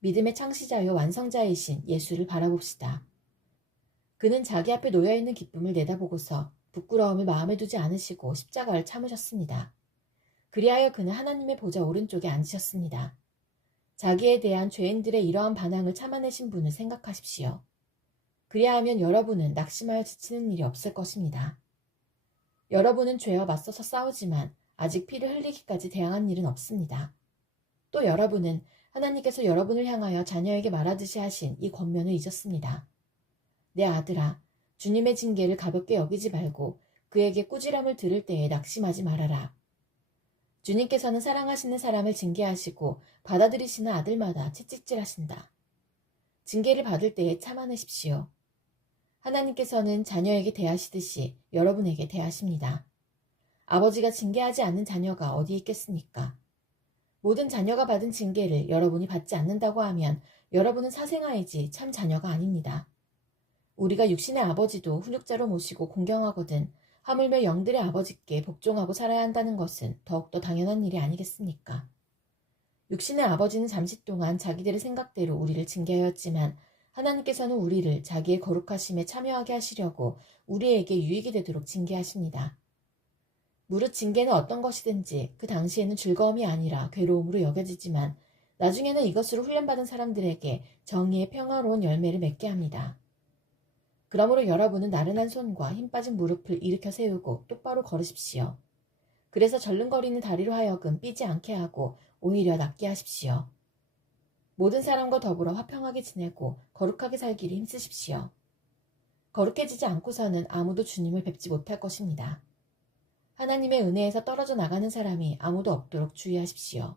믿음의 창시자요 완성자이신 예수를 바라봅시다. 그는 자기 앞에 놓여있는 기쁨을 내다보고서 부끄러움을 마음에 두지 않으시고 십자가를 참으셨습니다. 그리하여 그는 하나님의 보좌 오른쪽에 앉으셨습니다. 자기에 대한 죄인들의 이러한 반항을 참아내신 분을 생각하십시오. 그리하면 여러분은 낙심하여 지치는 일이 없을 것입니다. 여러분은 죄와 맞서서 싸우지만 아직 피를 흘리기까지 대항한 일은 없습니다. 또 여러분은 하나님께서 여러분을 향하여 자녀에게 말하듯이 하신 이 권면을 잊었습니다. 내 아들아, 주님의 징계를 가볍게 여기지 말고 그에게 꾸지람을 들을 때에 낙심하지 말아라. 주님께서는 사랑하시는 사람을 징계하시고 받아들이시는 아들마다 채찍질하신다. 징계를 받을 때에 참아내십시오. 하나님께서는 자녀에게 대하시듯이 여러분에게 대하십니다. 아버지가 징계하지 않는 자녀가 어디 있겠습니까? 모든 자녀가 받은 징계를 여러분이 받지 않는다고 하면 여러분은 사생아이지 참 자녀가 아닙니다. 우리가 육신의 아버지도 훈육자로 모시고 공경하거든 하물며 영들의 아버지께 복종하고 살아야 한다는 것은 더욱더 당연한 일이 아니겠습니까? 육신의 아버지는 잠시 동안 자기들의 생각대로 우리를 징계하였지만 하나님께서는 우리를 자기의 거룩하심에 참여하게 하시려고 우리에게 유익이 되도록 징계하십니다. 무릇 징계는 어떤 것이든지 그 당시에는 즐거움이 아니라 괴로움으로 여겨지지만 나중에는 이것으로 훈련받은 사람들에게 정의의 평화로운 열매를 맺게 합니다. 그러므로 여러분은 나른한 손과 힘 빠진 무릎을 일으켜 세우고 똑바로 걸으십시오. 그래서 절름거리는 다리로 하여금 삐지 않게 하고 오히려 낫게 하십시오. 모든 사람과 더불어 화평하게 지내고 거룩하게 살기를 힘쓰십시오. 거룩해지지 않고서는 아무도 주님을 뵙지 못할 것입니다. 하나님의 은혜에서 떨어져 나가는 사람이 아무도 없도록 주의하십시오.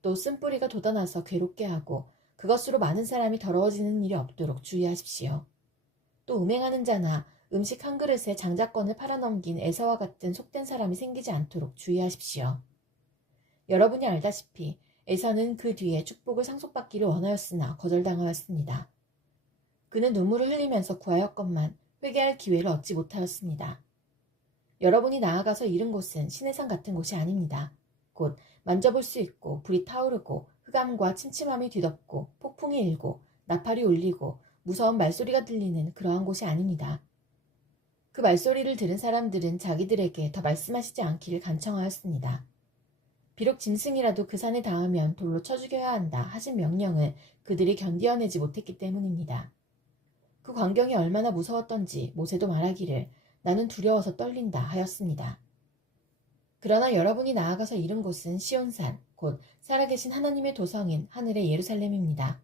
또 쓴뿌리가 돋아나서 괴롭게 하고 그것으로 많은 사람이 더러워지는 일이 없도록 주의하십시오. 또 음행하는 자나 음식 한 그릇에 장자권을 팔아넘긴 에서와 같은 속된 사람이 생기지 않도록 주의하십시오. 여러분이 알다시피 에서는 그 뒤에 축복을 상속받기를 원하였으나 거절당하였습니다. 그는 눈물을 흘리면서 구하였건만 회개할 기회를 얻지 못하였습니다. 여러분이 나아가서 이른 곳은 시내산 같은 곳이 아닙니다. 곧 만져볼 수 있고 불이 타오르고 흑암과 침침함이 뒤덮고 폭풍이 일고 나팔이 울리고 무서운 말소리가 들리는 그러한 곳이 아닙니다. 그 말소리를 들은 사람들은 자기들에게 더 말씀하시지 않기를 간청하였습니다. 비록 짐승이라도 그 산에 닿으면 돌로 쳐 죽여야 한다 하신 명령을 그들이 견디어내지 못했기 때문입니다. 그 광경이 얼마나 무서웠던지 모세도 말하기를 나는 두려워서 떨린다 하였습니다. 그러나 여러분이 나아가서 이른 곳은 시온산, 곧 살아계신 하나님의 도성인 하늘의 예루살렘입니다.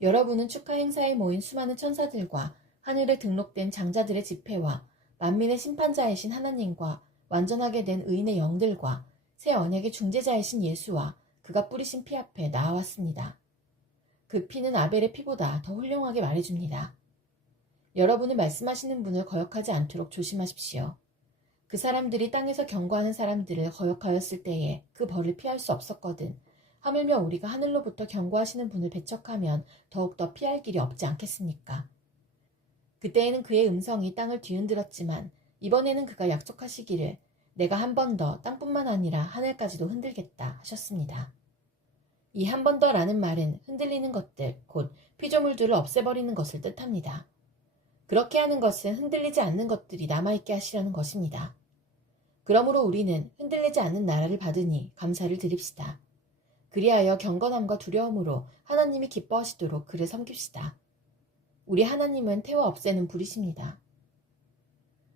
여러분은 축하 행사에 모인 수많은 천사들과 하늘에 등록된 장자들의 집회와 만민의 심판자이신 하나님과 완전하게 된 의인의 영들과 새 언약의 중재자이신 예수와 그가 뿌리신 피 앞에 나아왔습니다. 그 피는 아벨의 피보다 더 훌륭하게 말해줍니다. 여러분은 말씀하시는 분을 거역하지 않도록 조심하십시오. 그 사람들이 땅에서 경고하는 사람들을 거역하였을 때에 그 벌을 피할 수 없었거든 하물며 우리가 하늘로부터 경고하시는 분을 배척하면 더욱더 피할 길이 없지 않겠습니까? 그때에는 그의 음성이 땅을 뒤흔들었지만 이번에는 그가 약속하시기를 내가 한 번 더 땅뿐만 아니라 하늘까지도 흔들겠다 하셨습니다. 이 한 번 더라는 말은 흔들리는 것들, 곧 피조물들을 없애버리는 것을 뜻합니다. 그렇게 하는 것은 흔들리지 않는 것들이 남아있게 하시려는 것입니다. 그러므로 우리는 흔들리지 않는 나라를 받으니 감사를 드립시다. 그리하여 경건함과 두려움으로 하나님이 기뻐하시도록 그를 섬깁시다. 우리 하나님은 태워 없애는 불이십니다.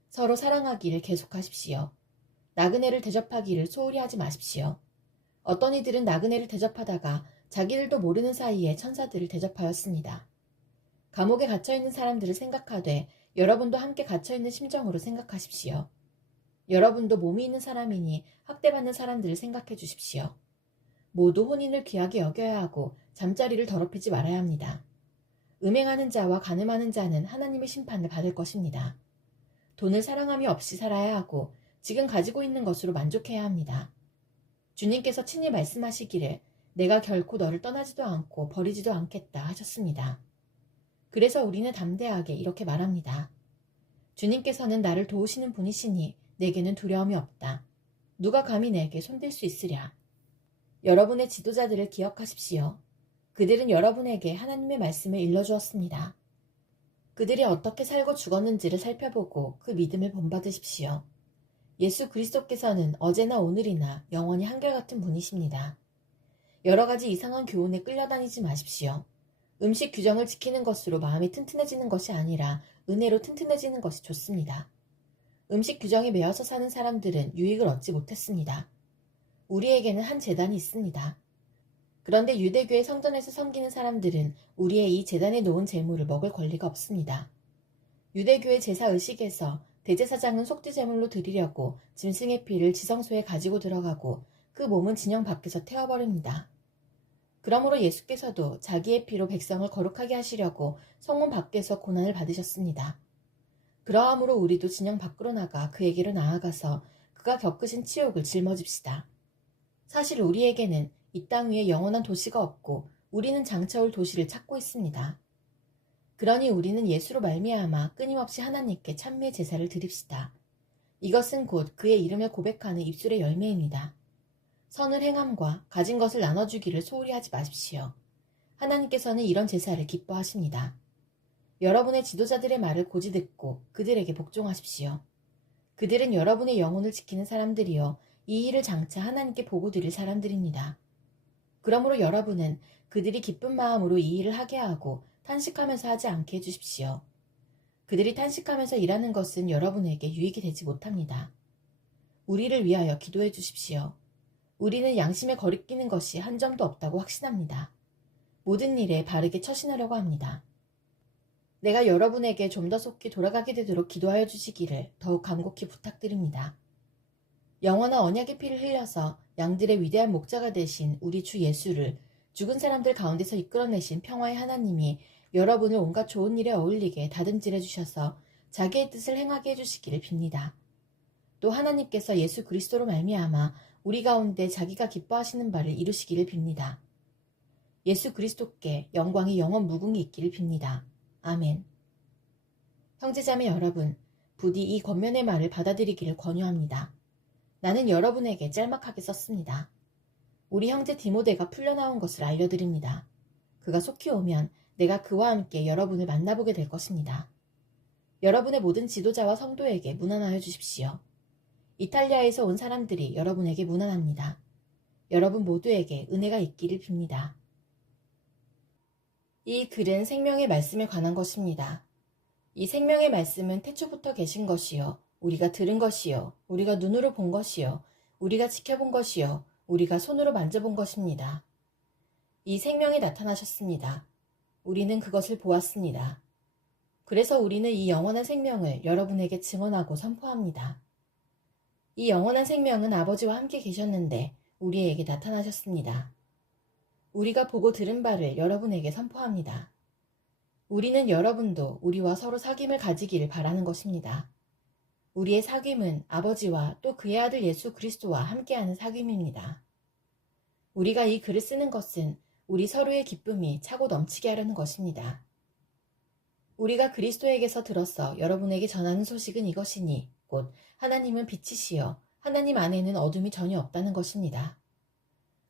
서로 사랑하기를 계속하십시오. 나그네를 대접하기를 소홀히 하지 마십시오. 어떤 이들은 나그네를 대접하다가 자기들도 모르는 사이에 천사들을 대접하였습니다. 감옥에 갇혀있는 사람들을 생각하되 여러분도 함께 갇혀있는 심정으로 생각하십시오. 여러분도 몸이 있는 사람이니 학대받는 사람들을 생각해 주십시오. 모두 혼인을 귀하게 여겨야 하고 잠자리를 더럽히지 말아야 합니다. 음행하는 자와 간음하는 자는 하나님의 심판을 받을 것입니다. 돈을 사랑함이 없이 살아야 하고 지금 가지고 있는 것으로 만족해야 합니다. 주님께서 친히 말씀하시기를 내가 결코 너를 떠나지도 않고 버리지도 않겠다 하셨습니다. 그래서 우리는 담대하게 이렇게 말합니다. 주님께서는 나를 도우시는 분이시니 내게는 두려움이 없다. 누가 감히 내게 손댈 수 있으랴. 여러분의 지도자들을 기억하십시오. 그들은 여러분에게 하나님의 말씀을 일러주었습니다. 그들이 어떻게 살고 죽었는지를 살펴보고 그 믿음을 본받으십시오. 예수 그리스도께서는 어제나 오늘이나 영원히 한결같은 분이십니다. 여러 가지 이상한 교훈에 끌려다니지 마십시오. 음식 규정을 지키는 것으로 마음이 튼튼해지는 것이 아니라 은혜로 튼튼해지는 것이 좋습니다. 음식 규정에 매여서 사는 사람들은 유익을 얻지 못했습니다. 우리에게는 한 제단이 있습니다. 그런데 유대교의 성전에서 섬기는 사람들은 우리의 이 제단에 놓은 제물을 먹을 권리가 없습니다. 유대교의 제사의식에서 대제사장은 속죄 제물로 드리려고 짐승의 피를 지성소에 가지고 들어가고 그 몸은 진영 밖에서 태워버립니다. 그러므로 예수께서도 자기의 피로 백성을 거룩하게 하시려고 성문 밖에서 고난을 받으셨습니다. 그러함으로 우리도 진영 밖으로 나가 그에게로 나아가서 그가 겪으신 치욕을 짊어집시다. 사실 우리에게는 이 땅 위에 영원한 도시가 없고 우리는 장차올 도시를 찾고 있습니다. 그러니 우리는 예수로 말미암아 끊임없이 하나님께 찬미의 제사를 드립시다. 이것은 곧 그의 이름을 고백하는 입술의 열매입니다. 선을 행함과 가진 것을 나눠주기를 소홀히 하지 마십시오. 하나님께서는 이런 제사를 기뻐하십니다. 여러분의 지도자들의 말을 고지 듣고 그들에게 복종하십시오. 그들은 여러분의 영혼을 지키는 사람들이요 이 일을 장차 하나님께 보고 드릴 사람들입니다. 그러므로 여러분은 그들이 기쁜 마음으로 이 일을 하게 하고 탄식하면서 하지 않게 해주십시오. 그들이 탄식하면서 일하는 것은 여러분에게 유익이 되지 못합니다. 우리를 위하여 기도해 주십시오. 우리는 양심에 거리끼는 것이 한 점도 없다고 확신합니다. 모든 일에 바르게 처신하려고 합니다. 내가 여러분에게 좀 더 속히 돌아가게 되도록 기도하여 주시기를 더욱 간곡히 부탁드립니다. 영원한 언약의 피를 흘려서 양들의 위대한 목자가 되신 우리 주 예수를 죽은 사람들 가운데서 이끌어내신 평화의 하나님이 여러분을 온갖 좋은 일에 어울리게 다듬질해 주셔서 자기의 뜻을 행하게 해주시기를 빕니다. 또 하나님께서 예수 그리스도로 말미암아 우리 가운데 자기가 기뻐하시는 바를 이루시기를 빕니다. 예수 그리스도께 영광이 영원 무궁히 있기를 빕니다. 아멘. 형제자매 여러분, 부디 이 권면의 말을 받아들이기를 권유합니다. 나는 여러분에게 짤막하게 썼습니다. 우리 형제 디모데가 풀려나온 것을 알려드립니다. 그가 속히 오면 내가 그와 함께 여러분을 만나보게 될 것입니다. 여러분의 모든 지도자와 성도에게 문안하여 주십시오. 이탈리아에서 온 사람들이 여러분에게 문안합니다. 여러분 모두에게 은혜가 있기를 빕니다. 이 글은 생명의 말씀에 관한 것입니다. 이 생명의 말씀은 태초부터 계신 것이요 우리가 들은 것이요 우리가 눈으로 본 것이요 우리가 지켜본 것이요 우리가 손으로 만져본 것입니다. 이 생명이 나타나셨습니다. 우리는 그것을 보았습니다. 그래서 우리는 이 영원한 생명을 여러분에게 증언하고 선포합니다. 이 영원한 생명은 아버지와 함께 계셨는데 우리에게 나타나셨습니다. 우리가 보고 들은 바를 여러분에게 선포합니다. 우리는 여러분도 우리와 서로 사귐을 가지기를 바라는 것입니다. 우리의 사귐은 아버지와 또 그의 아들 예수 그리스도와 함께하는 사귐입니다. 우리가 이 글을 쓰는 것은 우리 서로의 기쁨이 차고 넘치게 하려는 것입니다. 우리가 그리스도에게서 들어서 여러분에게 전하는 소식은 이것이니 곧 하나님은 빛이시여 하나님 안에는 어둠이 전혀 없다는 것입니다.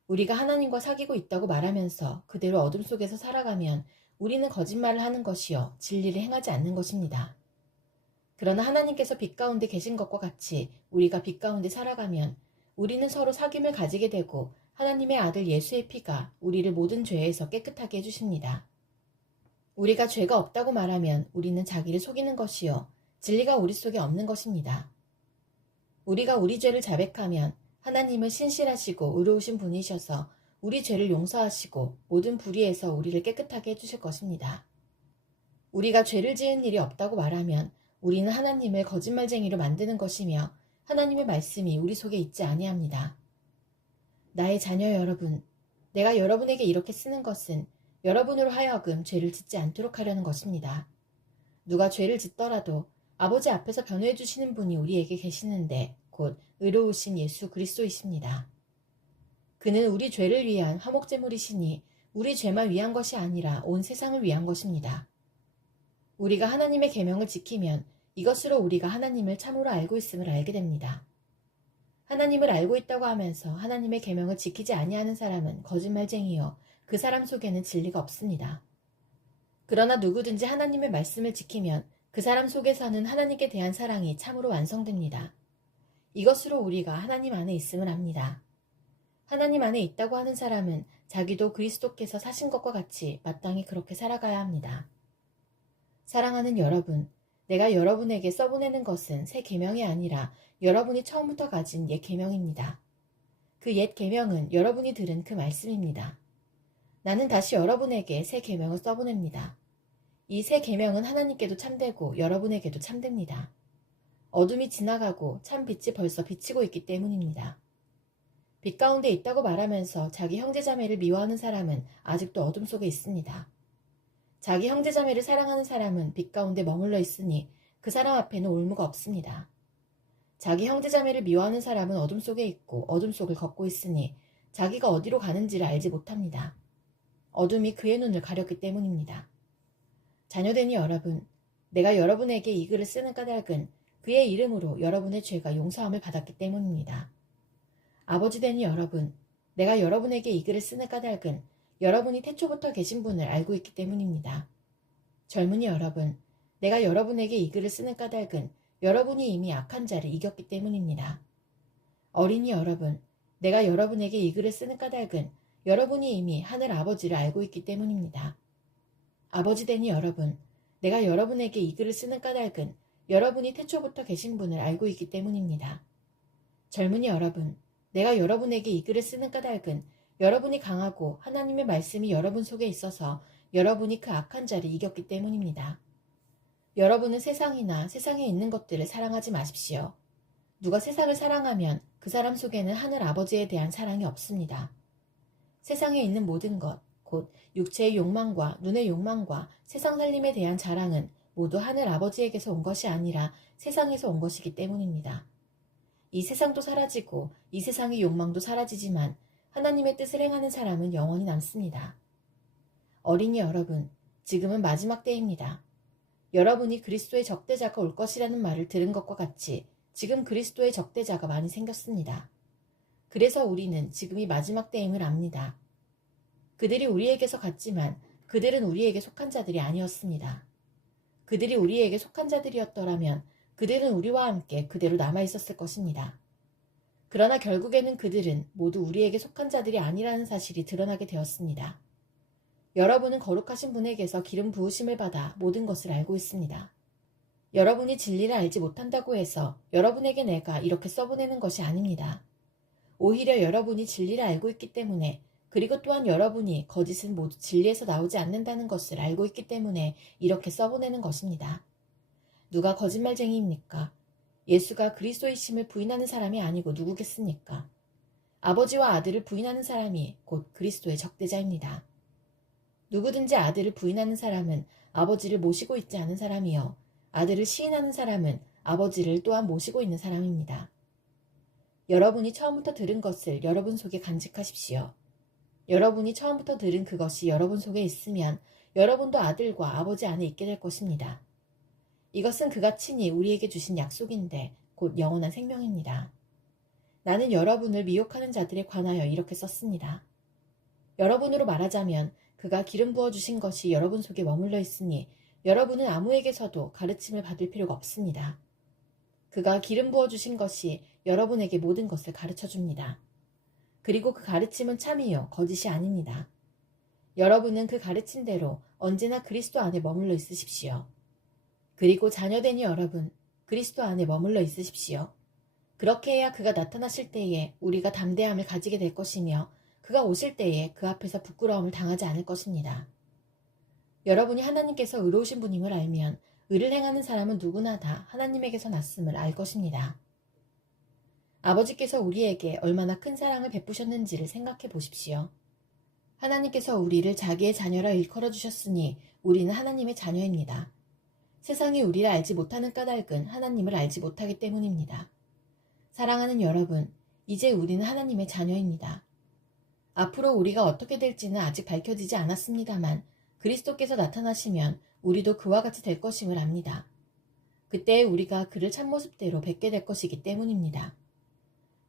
우리가 하나님과 사귀고 있다고 말하면서 그대로 어둠 속에서 살아가면 우리는 거짓말을 하는 것이요 진리를 행하지 않는 것입니다. 그러나 하나님께서 빛 가운데 계신 것과 같이 우리가 빛 가운데 살아가면 우리는 서로 사귐을 가지게 되고 하나님의 아들 예수의 피가 우리를 모든 죄에서 깨끗하게 해주십니다. 우리가 죄가 없다고 말하면 우리는 자기를 속이는 것이요 진리가 우리 속에 없는 것입니다. 우리가 우리 죄를 자백하면 하나님은 신실하시고 의로우신 분이셔서 우리 죄를 용서하시고 모든 불의에서 우리를 깨끗하게 해주실 것입니다. 우리가 죄를 지은 일이 없다고 말하면 우리는 하나님을 거짓말쟁이로 만드는 것이며 하나님의 말씀이 우리 속에 있지 아니합니다. 나의 자녀 여러분, 내가 여러분에게 이렇게 쓰는 것은 여러분으로 하여금 죄를 짓지 않도록 하려는 것입니다. 누가 죄를 짓더라도 아버지 앞에서 변호해 주시는 분이 우리에게 계시는데 곧 의로우신 예수 그리스도이십니다. 그는 우리 죄를 위한 화목제물이시니 우리 죄만 위한 것이 아니라 온 세상을 위한 것입니다. 우리가 하나님의 계명을 지키면 이것으로 우리가 하나님을 참으로 알고 있음을 알게 됩니다. 하나님을 알고 있다고 하면서 하나님의 계명을 지키지 아니하는 사람은 거짓말쟁이요 그 사람 속에는 진리가 없습니다. 그러나 누구든지 하나님의 말씀을 지키면 그 사람 속에서는 하나님께 대한 사랑이 참으로 완성됩니다. 이것으로 우리가 하나님 안에 있음을 압니다. 하나님 안에 있다고 하는 사람은 자기도 그리스도께서 사신 것과 같이 마땅히 그렇게 살아가야 합니다. 사랑하는 여러분, 내가 여러분에게 써보내는 것은 새 계명이 아니라 여러분이 처음부터 가진 옛 계명입니다. 그 옛 계명은 여러분이 들은 그 말씀입니다. 나는 다시 여러분에게 새 계명을 써보냅니다. 이 새 계명은 하나님께도 참되고 여러분에게도 참됩니다. 어둠이 지나가고 참 빛이 벌써 비치고 있기 때문입니다. 빛 가운데 있다고 말하면서 자기 형제자매를 미워하는 사람은 아직도 어둠 속에 있습니다. 자기 형제자매를 사랑하는 사람은 빛 가운데 머물러 있으니 그 사람 앞에는 올무가 없습니다. 자기 형제자매를 미워하는 사람은 어둠 속에 있고 어둠 속을 걷고 있으니 자기가 어디로 가는지를 알지 못합니다. 어둠이 그의 눈을 가렸기 때문입니다. 자녀되니 여러분, 내가 여러분에게 이 글을 쓰는 까닭은 그의 이름으로 여러분의 죄가 용서함을 받았기 때문입니다. 아버지 되니 여러분, 내가 여러분에게 이 글을 쓰는 까닭은 여러분이 태초부터 계신 분을 알고 있기 때문입니다. 젊은이 여러분, 내가 여러분에게 이 글을 쓰는 까닭은 여러분이 이미 악한 자를 이겼기 때문입니다. 어린이 여러분, 내가 여러분에게 이 글을 쓰는 까닭은 여러분이 이미 하늘 아버지를 알고 있기 때문입니다. 아버지 되니 여러분, 내가 여러분에게 이 글을 쓰는 까닭은 여러분이 태초부터 계신 분을 알고 있기 때문입니다. 젊은이 여러분, 내가 여러분에게 이 글을 쓰는 까닭은 여러분이 강하고 하나님의 말씀이 여러분 속에 있어서 여러분이 그 악한 자를 이겼기 때문입니다. 여러분은 세상이나 세상에 있는 것들을 사랑하지 마십시오. 누가 세상을 사랑하면 그 사람 속에는 하늘 아버지에 대한 사랑이 없습니다. 세상에 있는 모든 것, 곧 육체의 욕망과 눈의 욕망과 세상 살림에 대한 자랑은 모두 하늘 아버지에게서 온 것이 아니라 세상에서 온 것이기 때문입니다. 이 세상도 사라지고 이 세상의 욕망도 사라지지만 하나님의 뜻을 행하는 사람은 영원히 남습니다. 어린이 여러분, 지금은 마지막 때입니다. 여러분이 그리스도의 적대자가 올 것이라는 말을 들은 것과 같이 지금 그리스도의 적대자가 많이 생겼습니다. 그래서 우리는 지금이 마지막 때임을 압니다. 그들이 우리에게서 갔지만 그들은 우리에게 속한 자들이 아니었습니다. 그들이 우리에게 속한 자들이었더라면 그들은 우리와 함께 그대로 남아있었을 것입니다. 그러나 결국에는 그들은 모두 우리에게 속한 자들이 아니라는 사실이 드러나게 되었습니다. 여러분은 거룩하신 분에게서 기름 부으심을 받아 모든 것을 알고 있습니다. 여러분이 진리를 알지 못한다고 해서 여러분에게 내가 이렇게 써보내는 것이 아닙니다. 오히려 여러분이 진리를 알고 있기 때문에 그리고 또한 여러분이 거짓은 모두 진리에서 나오지 않는다는 것을 알고 있기 때문에 이렇게 써보내는 것입니다. 누가 거짓말쟁이입니까? 예수가 그리스도이심을 부인하는 사람이 아니고 누구겠습니까? 아버지와 아들을 부인하는 사람이 곧 그리스도의 적대자입니다. 누구든지 아들을 부인하는 사람은 아버지를 모시고 있지 않은 사람이요 아들을 시인하는 사람은 아버지를 또한 모시고 있는 사람입니다. 여러분이 처음부터 들은 것을 여러분 속에 간직하십시오. 여러분이 처음부터 들은 그것이 여러분 속에 있으면 여러분도 아들과 아버지 안에 있게 될 것입니다. 이것은 그가 친히 우리에게 주신 약속인데 곧 영원한 생명입니다. 나는 여러분을 미혹하는 자들에 관하여 이렇게 썼습니다. 여러분으로 말하자면 그가 기름 부어주신 것이 여러분 속에 머물러 있으니 여러분은 아무에게서도 가르침을 받을 필요가 없습니다. 그가 기름 부어주신 것이 여러분에게 모든 것을 가르쳐 줍니다. 그리고 그 가르침은 참이요, 거짓이 아닙니다. 여러분은 그 가르침대로 언제나 그리스도 안에 머물러 있으십시오. 그리고 자녀되니 여러분, 그리스도 안에 머물러 있으십시오. 그렇게 해야 그가 나타나실 때에 우리가 담대함을 가지게 될 것이며 그가 오실 때에 그 앞에서 부끄러움을 당하지 않을 것입니다. 여러분이 하나님께서 의로우신 분임을 알면 의를 행하는 사람은 누구나 다 하나님에게서 났음을 알 것입니다. 아버지께서 우리에게 얼마나 큰 사랑을 베푸셨는지를 생각해 보십시오. 하나님께서 우리를 자기의 자녀라 일컬어 주셨으니 우리는 하나님의 자녀입니다. 세상이 우리를 알지 못하는 까닭은 하나님을 알지 못하기 때문입니다. 사랑하는 여러분, 이제 우리는 하나님의 자녀입니다. 앞으로 우리가 어떻게 될지는 아직 밝혀지지 않았습니다만 그리스도께서 나타나시면 우리도 그와 같이 될 것임을 압니다. 그때 우리가 그를 참모습대로 뵙게 될 것이기 때문입니다.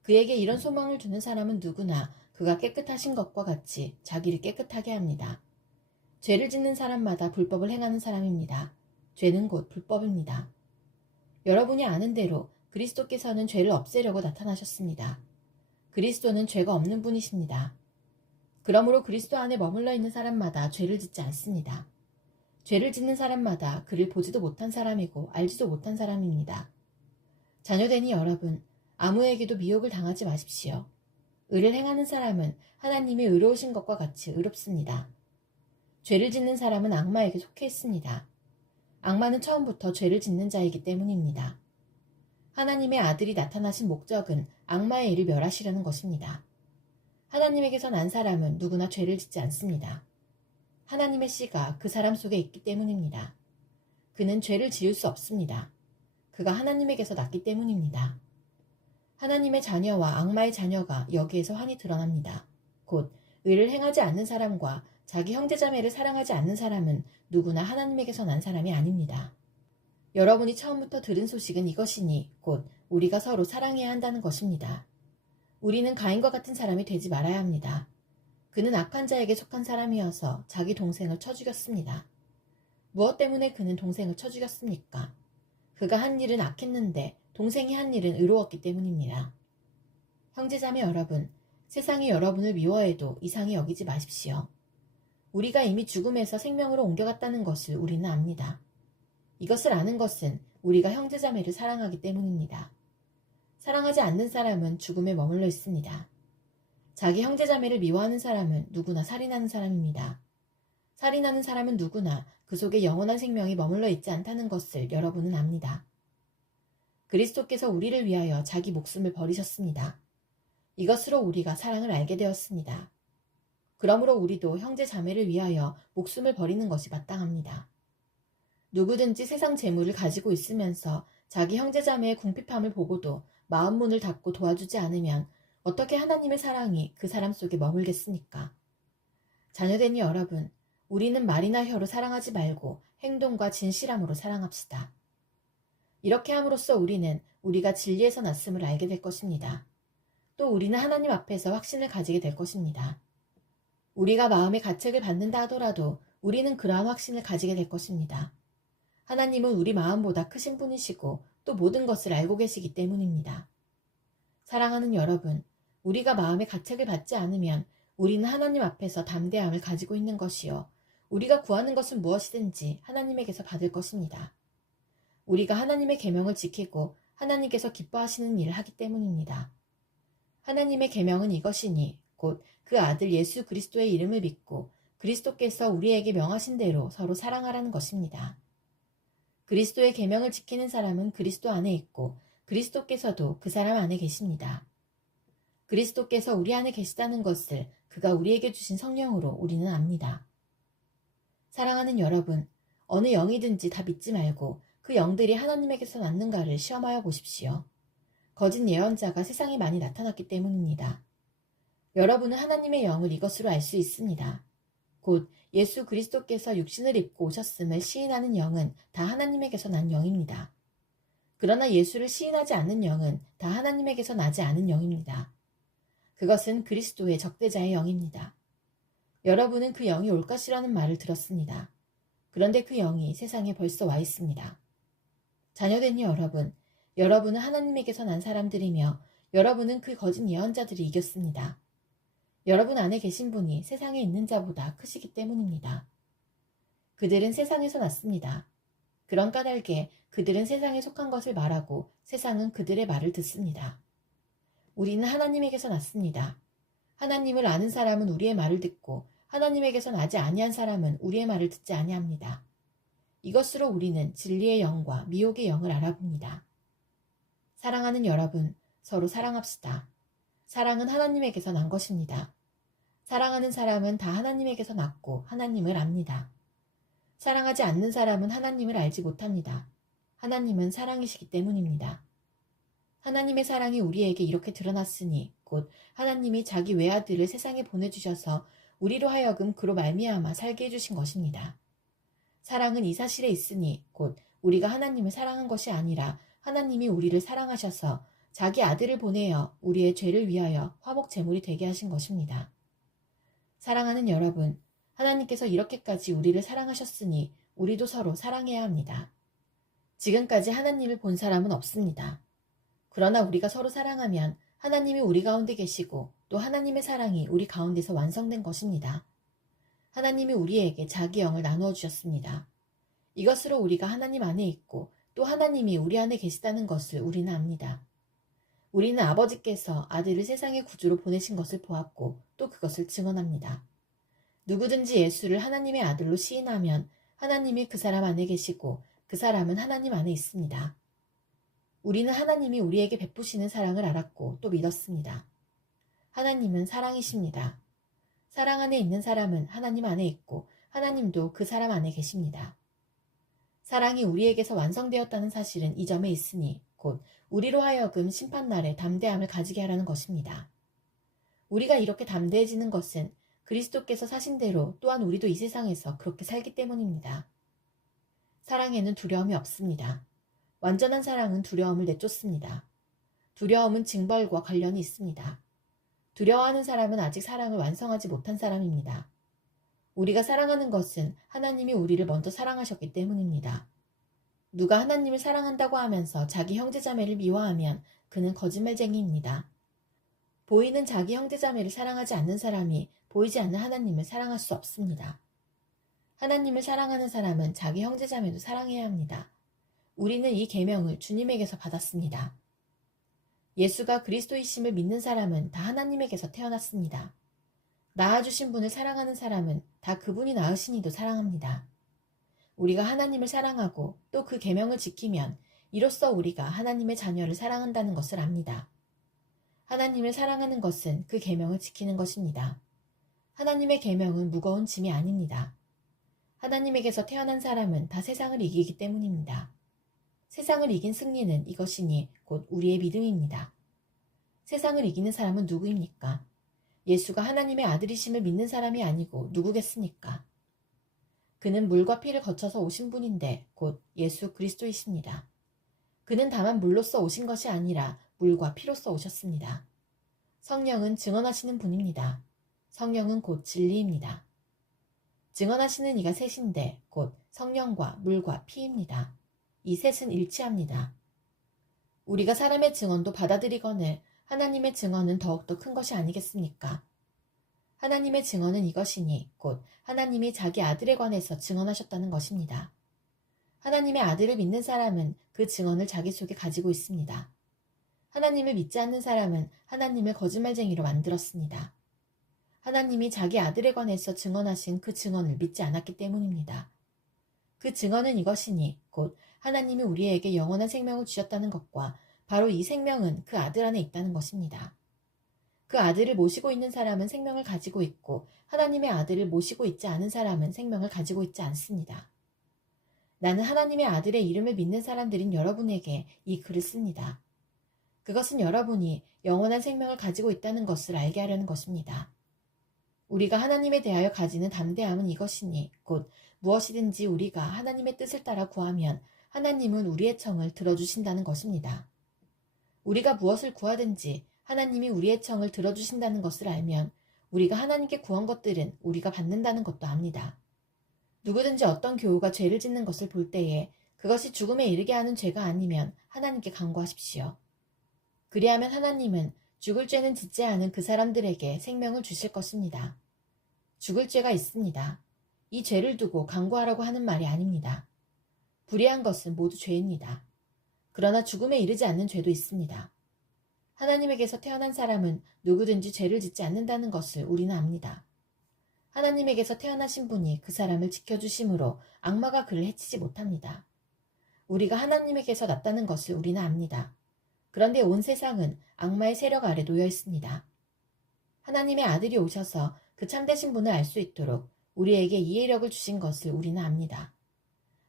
그에게 이런 소망을 두는 사람은 누구나 그가 깨끗하신 것과 같이 자기를 깨끗하게 합니다. 죄를 짓는 사람마다 불법을 행하는 사람입니다. 죄는 곧 불법입니다. 여러분이 아는 대로 그리스도께서는 죄를 없애려고 나타나셨습니다. 그리스도는 죄가 없는 분이십니다. 그러므로 그리스도 안에 머물러 있는 사람마다 죄를 짓지 않습니다. 죄를 짓는 사람마다 그를 보지도 못한 사람이고 알지도 못한 사람입니다. 자녀되니 여러분, 아무에게도 미혹을 당하지 마십시오. 의를 행하는 사람은 하나님의 의로우신 것과 같이 의롭습니다. 죄를 짓는 사람은 악마에게 속해 있습니다. 악마는 처음부터 죄를 짓는 자이기 때문입니다. 하나님의 아들이 나타나신 목적은 악마의 일을 멸하시려는 것입니다. 하나님에게서 난 사람은 누구나 죄를 짓지 않습니다. 하나님의 씨가 그 사람 속에 있기 때문입니다. 그는 죄를 지을 수 없습니다. 그가 하나님에게서 났기 때문입니다. 하나님의 자녀와 악마의 자녀가 여기에서 환히 드러납니다. 곧 의를 행하지 않는 사람과 자기 형제자매를 사랑하지 않는 사람은 누구나 하나님에게서 난 사람이 아닙니다. 여러분이 처음부터 들은 소식은 이것이니 곧 우리가 서로 사랑해야 한다는 것입니다. 우리는 가인과 같은 사람이 되지 말아야 합니다. 그는 악한 자에게 속한 사람이어서 자기 동생을 쳐 죽였습니다. 무엇 때문에 그는 동생을 쳐 죽였습니까? 그가 한 일은 악했는데 동생이 한 일은 의로웠기 때문입니다. 형제자매 여러분, 세상이 여러분을 미워해도 이상히 여기지 마십시오. 우리가 이미 죽음에서 생명으로 옮겨갔다는 것을 우리는 압니다. 이것을 아는 것은 우리가 형제자매를 사랑하기 때문입니다. 사랑하지 않는 사람은 죽음에 머물러 있습니다. 자기 형제자매를 미워하는 사람은 누구나 살인하는 사람입니다. 살인하는 사람은 누구나 그 속에 영원한 생명이 머물러 있지 않다는 것을 여러분은 압니다. 그리스도께서 우리를 위하여 자기 목숨을 버리셨습니다. 이것으로 우리가 사랑을 알게 되었습니다. 그러므로 우리도 형제 자매를 위하여 목숨을 버리는 것이 마땅합니다. 누구든지 세상 재물을 가지고 있으면서 자기 형제 자매의 궁핍함을 보고도 마음 문을 닫고 도와주지 않으면 어떻게 하나님의 사랑이 그 사람 속에 머물겠습니까? 자녀되니 여러분, 우리는 말이나 혀로 사랑하지 말고 행동과 진실함으로 사랑합시다. 이렇게 함으로써 우리는 우리가 진리에서 났음을 알게 될 것입니다. 또 우리는 하나님 앞에서 확신을 가지게 될 것입니다. 우리가 마음의 가책을 받는다 하더라도 우리는 그러한 확신을 가지게 될 것입니다. 하나님은 우리 마음보다 크신 분이시고 또 모든 것을 알고 계시기 때문입니다. 사랑하는 여러분, 우리가 마음의 가책을 받지 않으면 우리는 하나님 앞에서 담대함을 가지고 있는 것이요. 우리가 구하는 것은 무엇이든지 하나님에게서 받을 것입니다. 우리가 하나님의 계명을 지키고 하나님께서 기뻐하시는 일을 하기 때문입니다. 하나님의 계명은 이것이니 곧 그 아들 예수 그리스도의 이름을 믿고 그리스도께서 우리에게 명하신 대로 서로 사랑하라는 것입니다. 그리스도의 계명을 지키는 사람은 그리스도 안에 있고 그리스도께서도 그 사람 안에 계십니다. 그리스도께서 우리 안에 계시다는 것을 그가 우리에게 주신 성령으로 우리는 압니다. 사랑하는 여러분, 어느 영이든지 다 믿지 말고 그 영들이 하나님에게서 났는가를 시험하여 보십시오. 거짓 예언자가 세상에 많이 나타났기 때문입니다. 여러분은 하나님의 영을 이것으로 알 수 있습니다. 곧 예수 그리스도께서 육신을 입고 오셨음을 시인하는 영은 다 하나님에게서 난 영입니다. 그러나 예수를 시인하지 않는 영은 다 하나님에게서 나지 않은 영입니다. 그것은 그리스도의 적대자의 영입니다. 여러분은 그 영이 올 것이라는 말을 들었습니다. 그런데 그 영이 세상에 벌써 와 있습니다. 자녀된 여러분, 여러분은 하나님에게서 난 사람들이며 여러분은 그 거짓 예언자들이 이겼습니다. 여러분 안에 계신 분이 세상에 있는 자보다 크시기 때문입니다. 그들은 세상에서 났습니다. 그런 까닭에 그들은 세상에 속한 것을 말하고 세상은 그들의 말을 듣습니다. 우리는 하나님에게서 났습니다. 하나님을 아는 사람은 우리의 말을 듣고 하나님에게서 나지 아니한 사람은 우리의 말을 듣지 아니합니다. 이것으로 우리는 진리의 영과 미혹의 영을 알아봅니다. 사랑하는 여러분, 서로 사랑합시다. 사랑은 하나님에게서 난 것입니다. 사랑하는 사람은 다 하나님에게서 났고 하나님을 압니다. 사랑하지 않는 사람은 하나님을 알지 못합니다. 하나님은 사랑이시기 때문입니다. 하나님의 사랑이 우리에게 이렇게 드러났으니 곧 하나님이 자기 외아들을 세상에 보내주셔서 우리로 하여금 그로 말미암아 살게 해주신 것입니다. 사랑은 이 사실에 있으니 곧 우리가 하나님을 사랑한 것이 아니라 하나님이 우리를 사랑하셔서 자기 아들을 보내어 우리의 죄를 위하여 화목 제물이 되게 하신 것입니다. 사랑하는 여러분, 하나님께서 이렇게까지 우리를 사랑하셨으니 우리도 서로 사랑해야 합니다. 지금까지 하나님을 본 사람은 없습니다. 그러나 우리가 서로 사랑하면 하나님이 우리 가운데 계시고 또 하나님의 사랑이 우리 가운데서 완성된 것입니다. 하나님이 우리에게 자기 영을 나누어 주셨습니다. 이것으로 우리가 하나님 안에 있고 또 하나님이 우리 안에 계시다는 것을 우리는 압니다. 우리는 아버지께서 아들을 세상의 구주로 보내신 것을 보았고 또 그것을 증언합니다. 누구든지 예수를 하나님의 아들로 시인하면 하나님이 그 사람 안에 계시고 그 사람은 하나님 안에 있습니다. 우리는 하나님이 우리에게 베푸시는 사랑을 알았고 또 믿었습니다. 하나님은 사랑이십니다. 사랑 안에 있는 사람은 하나님 안에 있고 하나님도 그 사람 안에 계십니다. 사랑이 우리에게서 완성되었다는 사실은 이 점에 있으니 곧 우리로 하여금 심판날에 담대함을 가지게 하라는 것입니다. 우리가 이렇게 담대해지는 것은 그리스도께서 사신 대로 또한 우리도 이 세상에서 그렇게 살기 때문입니다. 사랑에는 두려움이 없습니다. 완전한 사랑은 두려움을 내쫓습니다. 두려움은 징벌과 관련이 있습니다. 두려워하는 사람은 아직 사랑을 완성하지 못한 사람입니다. 우리가 사랑하는 것은 하나님이 우리를 먼저 사랑하셨기 때문입니다. 누가 하나님을 사랑한다고 하면서 자기 형제자매를 미워하면 그는 거짓말쟁이입니다. 보이는 자기 형제자매를 사랑하지 않는 사람이 보이지 않는 하나님을 사랑할 수 없습니다. 하나님을 사랑하는 사람은 자기 형제자매도 사랑해야 합니다. 우리는 이 계명을 주님에게서 받았습니다. 예수가 그리스도이심을 믿는 사람은 다 하나님에게서 태어났습니다. 낳아주신 분을 사랑하는 사람은 다 그분이 낳으신 이도 사랑합니다. 우리가 하나님을 사랑하고 또 그 계명을 지키면 이로써 우리가 하나님의 자녀를 사랑한다는 것을 압니다. 하나님을 사랑하는 것은 그 계명을 지키는 것입니다. 하나님의 계명은 무거운 짐이 아닙니다. 하나님에게서 태어난 사람은 다 세상을 이기기 때문입니다. 세상을 이긴 승리는 이것이니 곧 우리의 믿음입니다. 세상을 이기는 사람은 누구입니까? 예수가 하나님의 아들이심을 믿는 사람이 아니고 누구겠습니까? 그는 물과 피를 거쳐서 오신 분인데 곧 예수 그리스도이십니다. 그는 다만 물로써 오신 것이 아니라 물과 피로써 오셨습니다. 성령은 증언하시는 분입니다. 성령은 곧 진리입니다. 증언하시는 이가 셋인데 곧 성령과 물과 피입니다. 이 셋은 일치합니다. 우리가 사람의 증언도 받아들이거늘 하나님의 증언은 더욱더 큰 것이 아니겠습니까? 하나님의 증언은 이것이니 곧 하나님이 자기 아들에 관해서 증언하셨다는 것입니다. 하나님의 아들을 믿는 사람은 그 증언을 자기 속에 가지고 있습니다. 하나님을 믿지 않는 사람은 하나님을 거짓말쟁이로 만들었습니다. 하나님이 자기 아들에 관해서 증언하신 그 증언을 믿지 않았기 때문입니다. 그 증언은 이것이니 곧 하나님이 우리에게 영원한 생명을 주셨다는 것과 바로 이 생명은 그 아들 안에 있다는 것입니다. 그 아들을 모시고 있는 사람은 생명을 가지고 있고 하나님의 아들을 모시고 있지 않은 사람은 생명을 가지고 있지 않습니다. 나는 하나님의 아들의 이름을 믿는 사람들인 여러분에게 이 글을 씁니다. 그것은 여러분이 영원한 생명을 가지고 있다는 것을 알게 하려는 것입니다. 우리가 하나님에 대하여 가지는 담대함은 이것이니 곧 무엇이든지 우리가 하나님의 뜻을 따라 구하면 하나님은 우리의 청을 들어주신다는 것입니다. 우리가 무엇을 구하든지 하나님이 우리의 청을 들어주신다는 것을 알면 우리가 하나님께 구한 것들은 우리가 받는다는 것도 압니다. 누구든지 어떤 교우가 죄를 짓는 것을 볼 때에 그것이 죽음에 이르게 하는 죄가 아니면 하나님께 간구하십시오. 그리하면 하나님은 죽을 죄는 짓지 않은 그 사람들에게 생명을 주실 것입니다. 죽을 죄가 있습니다. 이 죄를 두고 간구하라고 하는 말이 아닙니다. 불의한 것은 모두 죄입니다. 그러나 죽음에 이르지 않는 죄도 있습니다. 하나님에게서 태어난 사람은 누구든지 죄를 짓지 않는다는 것을 우리는 압니다. 하나님에게서 태어나신 분이 그 사람을 지켜주심으로 악마가 그를 해치지 못합니다. 우리가 하나님에게서 났다는 것을 우리는 압니다. 그런데 온 세상은 악마의 세력 아래 놓여 있습니다. 하나님의 아들이 오셔서 그 참되신 분을 알 수 있도록 우리에게 이해력을 주신 것을 우리는 압니다.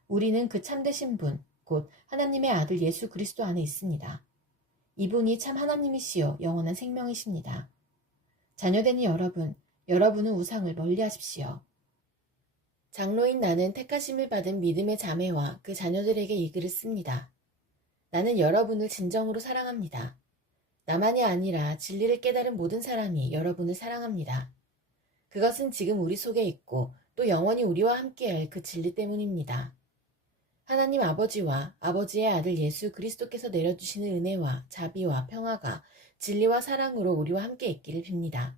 우리는 그 참되신 분, 곧 하나님의 아들 예수 그리스도 안에 있습니다. 이분이 참 하나님이시요 영원한 생명이십니다. 자녀되니 여러분은 우상을 멀리하십시오. 장로인 나는 택하심을 받은 믿음의 자매와 그 자녀들에게 이 글을 씁니다. 나는 여러분을 진정으로 사랑합니다. 나만이 아니라 진리를 깨달은 모든 사람이 여러분을 사랑합니다. 그것은 지금 우리 속에 있고 또 영원히 우리와 함께할 그 진리 때문입니다. 하나님 아버지와 아버지의 아들 예수 그리스도께서 내려주시는 은혜와 자비와 평화가 진리와 사랑으로 우리와 함께 있기를 빕니다.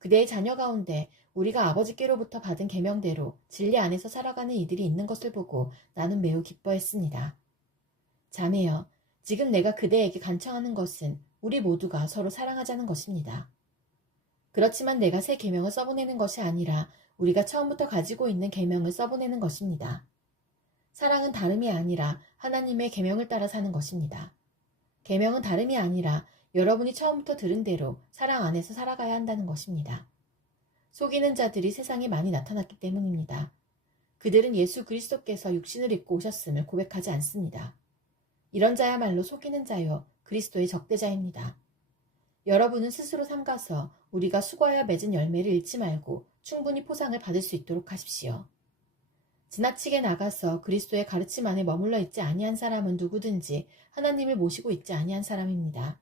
그대의 자녀 가운데 우리가 아버지께로부터 받은 계명대로 진리 안에서 살아가는 이들이 있는 것을 보고 나는 매우 기뻐했습니다. 자매여, 지금 내가 그대에게 간청하는 것은 우리 모두가 서로 사랑하자는 것입니다. 그렇지만 내가 새 계명을 써보내는 것이 아니라 우리가 처음부터 가지고 있는 계명을 써보내는 것입니다. 사랑은 다름이 아니라 하나님의 계명을 따라 사는 것입니다. 계명은 다름이 아니라 여러분이 처음부터 들은 대로 사랑 안에서 살아가야 한다는 것입니다. 속이는 자들이 세상에 많이 나타났기 때문입니다. 그들은 예수 그리스도께서 육신을 입고 오셨음을 고백하지 않습니다. 이런 자야말로 속이는 자요 그리스도의 적대자입니다. 여러분은 스스로 삼가서 우리가 수고하여 맺은 열매를 잃지 말고 충분히 포상을 받을 수 있도록 하십시오. 지나치게 나가서 그리스도의 가르침 안에 머물러 있지 아니한 사람은 누구든지 하나님을 모시고 있지 아니한 사람입니다.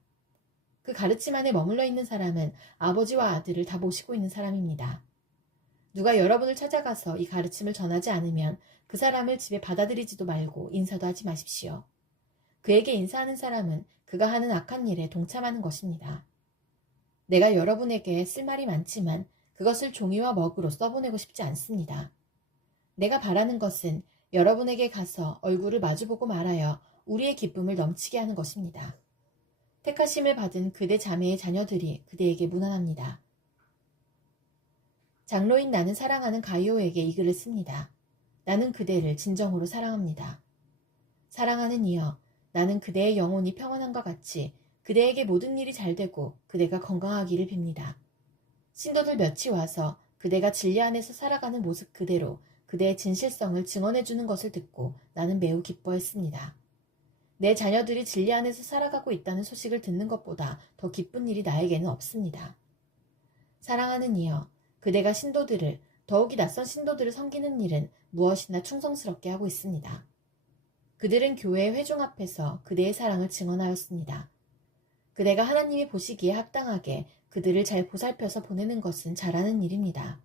그 가르침 안에 머물러 있는 사람은 아버지와 아들을 다 모시고 있는 사람입니다. 누가 여러분을 찾아가서 이 가르침을 전하지 않으면 그 사람을 집에 받아들이지도 말고 인사도 하지 마십시오. 그에게 인사하는 사람은 그가 하는 악한 일에 동참하는 것입니다. 내가 여러분에게 쓸 말이 많지만 그것을 종이와 먹으로 써보내고 싶지 않습니다. 내가 바라는 것은 여러분에게 가서 얼굴을 마주보고 말하여 우리의 기쁨을 넘치게 하는 것입니다. 택하심을 받은 그대 자매의 자녀들이 그대에게 문안합니다. 장로인 나는 사랑하는 가이오에게 이 글을 씁니다. 나는 그대를 진정으로 사랑합니다. 사랑하는 이여, 나는 그대의 영혼이 평안함과 같이 그대에게 모든 일이 잘 되고 그대가 건강하기를 빕니다. 신도들 몇이 와서 그대가 진리 안에서 살아가는 모습 그대로 그대의 진실성을 증언해 주는 것을 듣고 나는 매우 기뻐했습니다. 내 자녀들이 진리 안에서 살아가고 있다는 소식을 듣는 것보다 더 기쁜 일이 나에게는 없습니다. 사랑하는 이여, 그대가 신도들을, 더욱이 낯선 신도들을 섬기는 일은 무엇이나 충성스럽게 하고 있습니다. 그들은 교회의 회중 앞에서 그대의 사랑을 증언하였습니다. 그대가 하나님이 보시기에 합당하게 그들을 잘 보살펴서 보내는 것은 잘하는 일입니다.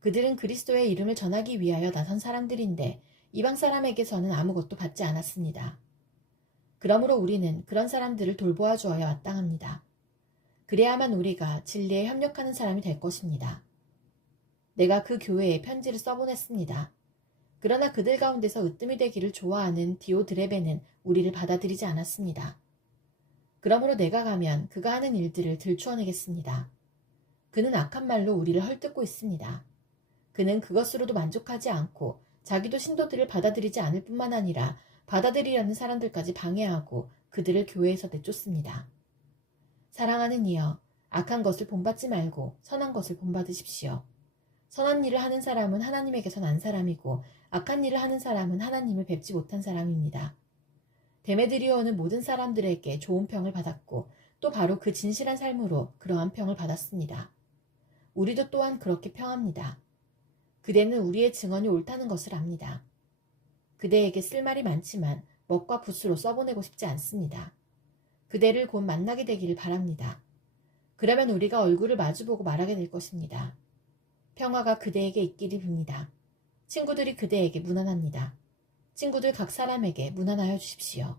그들은 그리스도의 이름을 전하기 위하여 나선 사람들인데 이방 사람에게서는 아무것도 받지 않았습니다. 그러므로 우리는 그런 사람들을 돌보아 주어야 마땅합니다. 그래야만 우리가 진리에 협력하는 사람이 될 것입니다. 내가 그 교회에 편지를 써보냈습니다. 그러나 그들 가운데서 으뜸이 되기를 좋아하는 디오드레베는 우리를 받아들이지 않았습니다. 그러므로 내가 가면 그가 하는 일들을 들추어내겠습니다. 그는 악한 말로 우리를 헐뜯고 있습니다. 그는 그것으로도 만족하지 않고 자기도 신도들을 받아들이지 않을 뿐만 아니라 받아들이려는 사람들까지 방해하고 그들을 교회에서 내쫓습니다. 사랑하는 이여, 악한 것을 본받지 말고 선한 것을 본받으십시오. 선한 일을 하는 사람은 하나님에게서 난 사람이고 악한 일을 하는 사람은 하나님을 뵙지 못한 사람입니다. 데메드리오는 모든 사람들에게 좋은 평을 받았고 또 바로 그 진실한 삶으로 그러한 평을 받았습니다. 우리도 또한 그렇게 평합니다. 그대는 우리의 증언이 옳다는 것을 압니다. 그대에게 쓸 말이 많지만 먹과 붓으로 써보내고 싶지 않습니다. 그대를 곧 만나게 되기를 바랍니다. 그러면 우리가 얼굴을 마주보고 말하게 될 것입니다. 평화가 그대에게 있기를 빕니다. 친구들이 그대에게 문안합니다. 친구들 각 사람에게 문안하여 주십시오.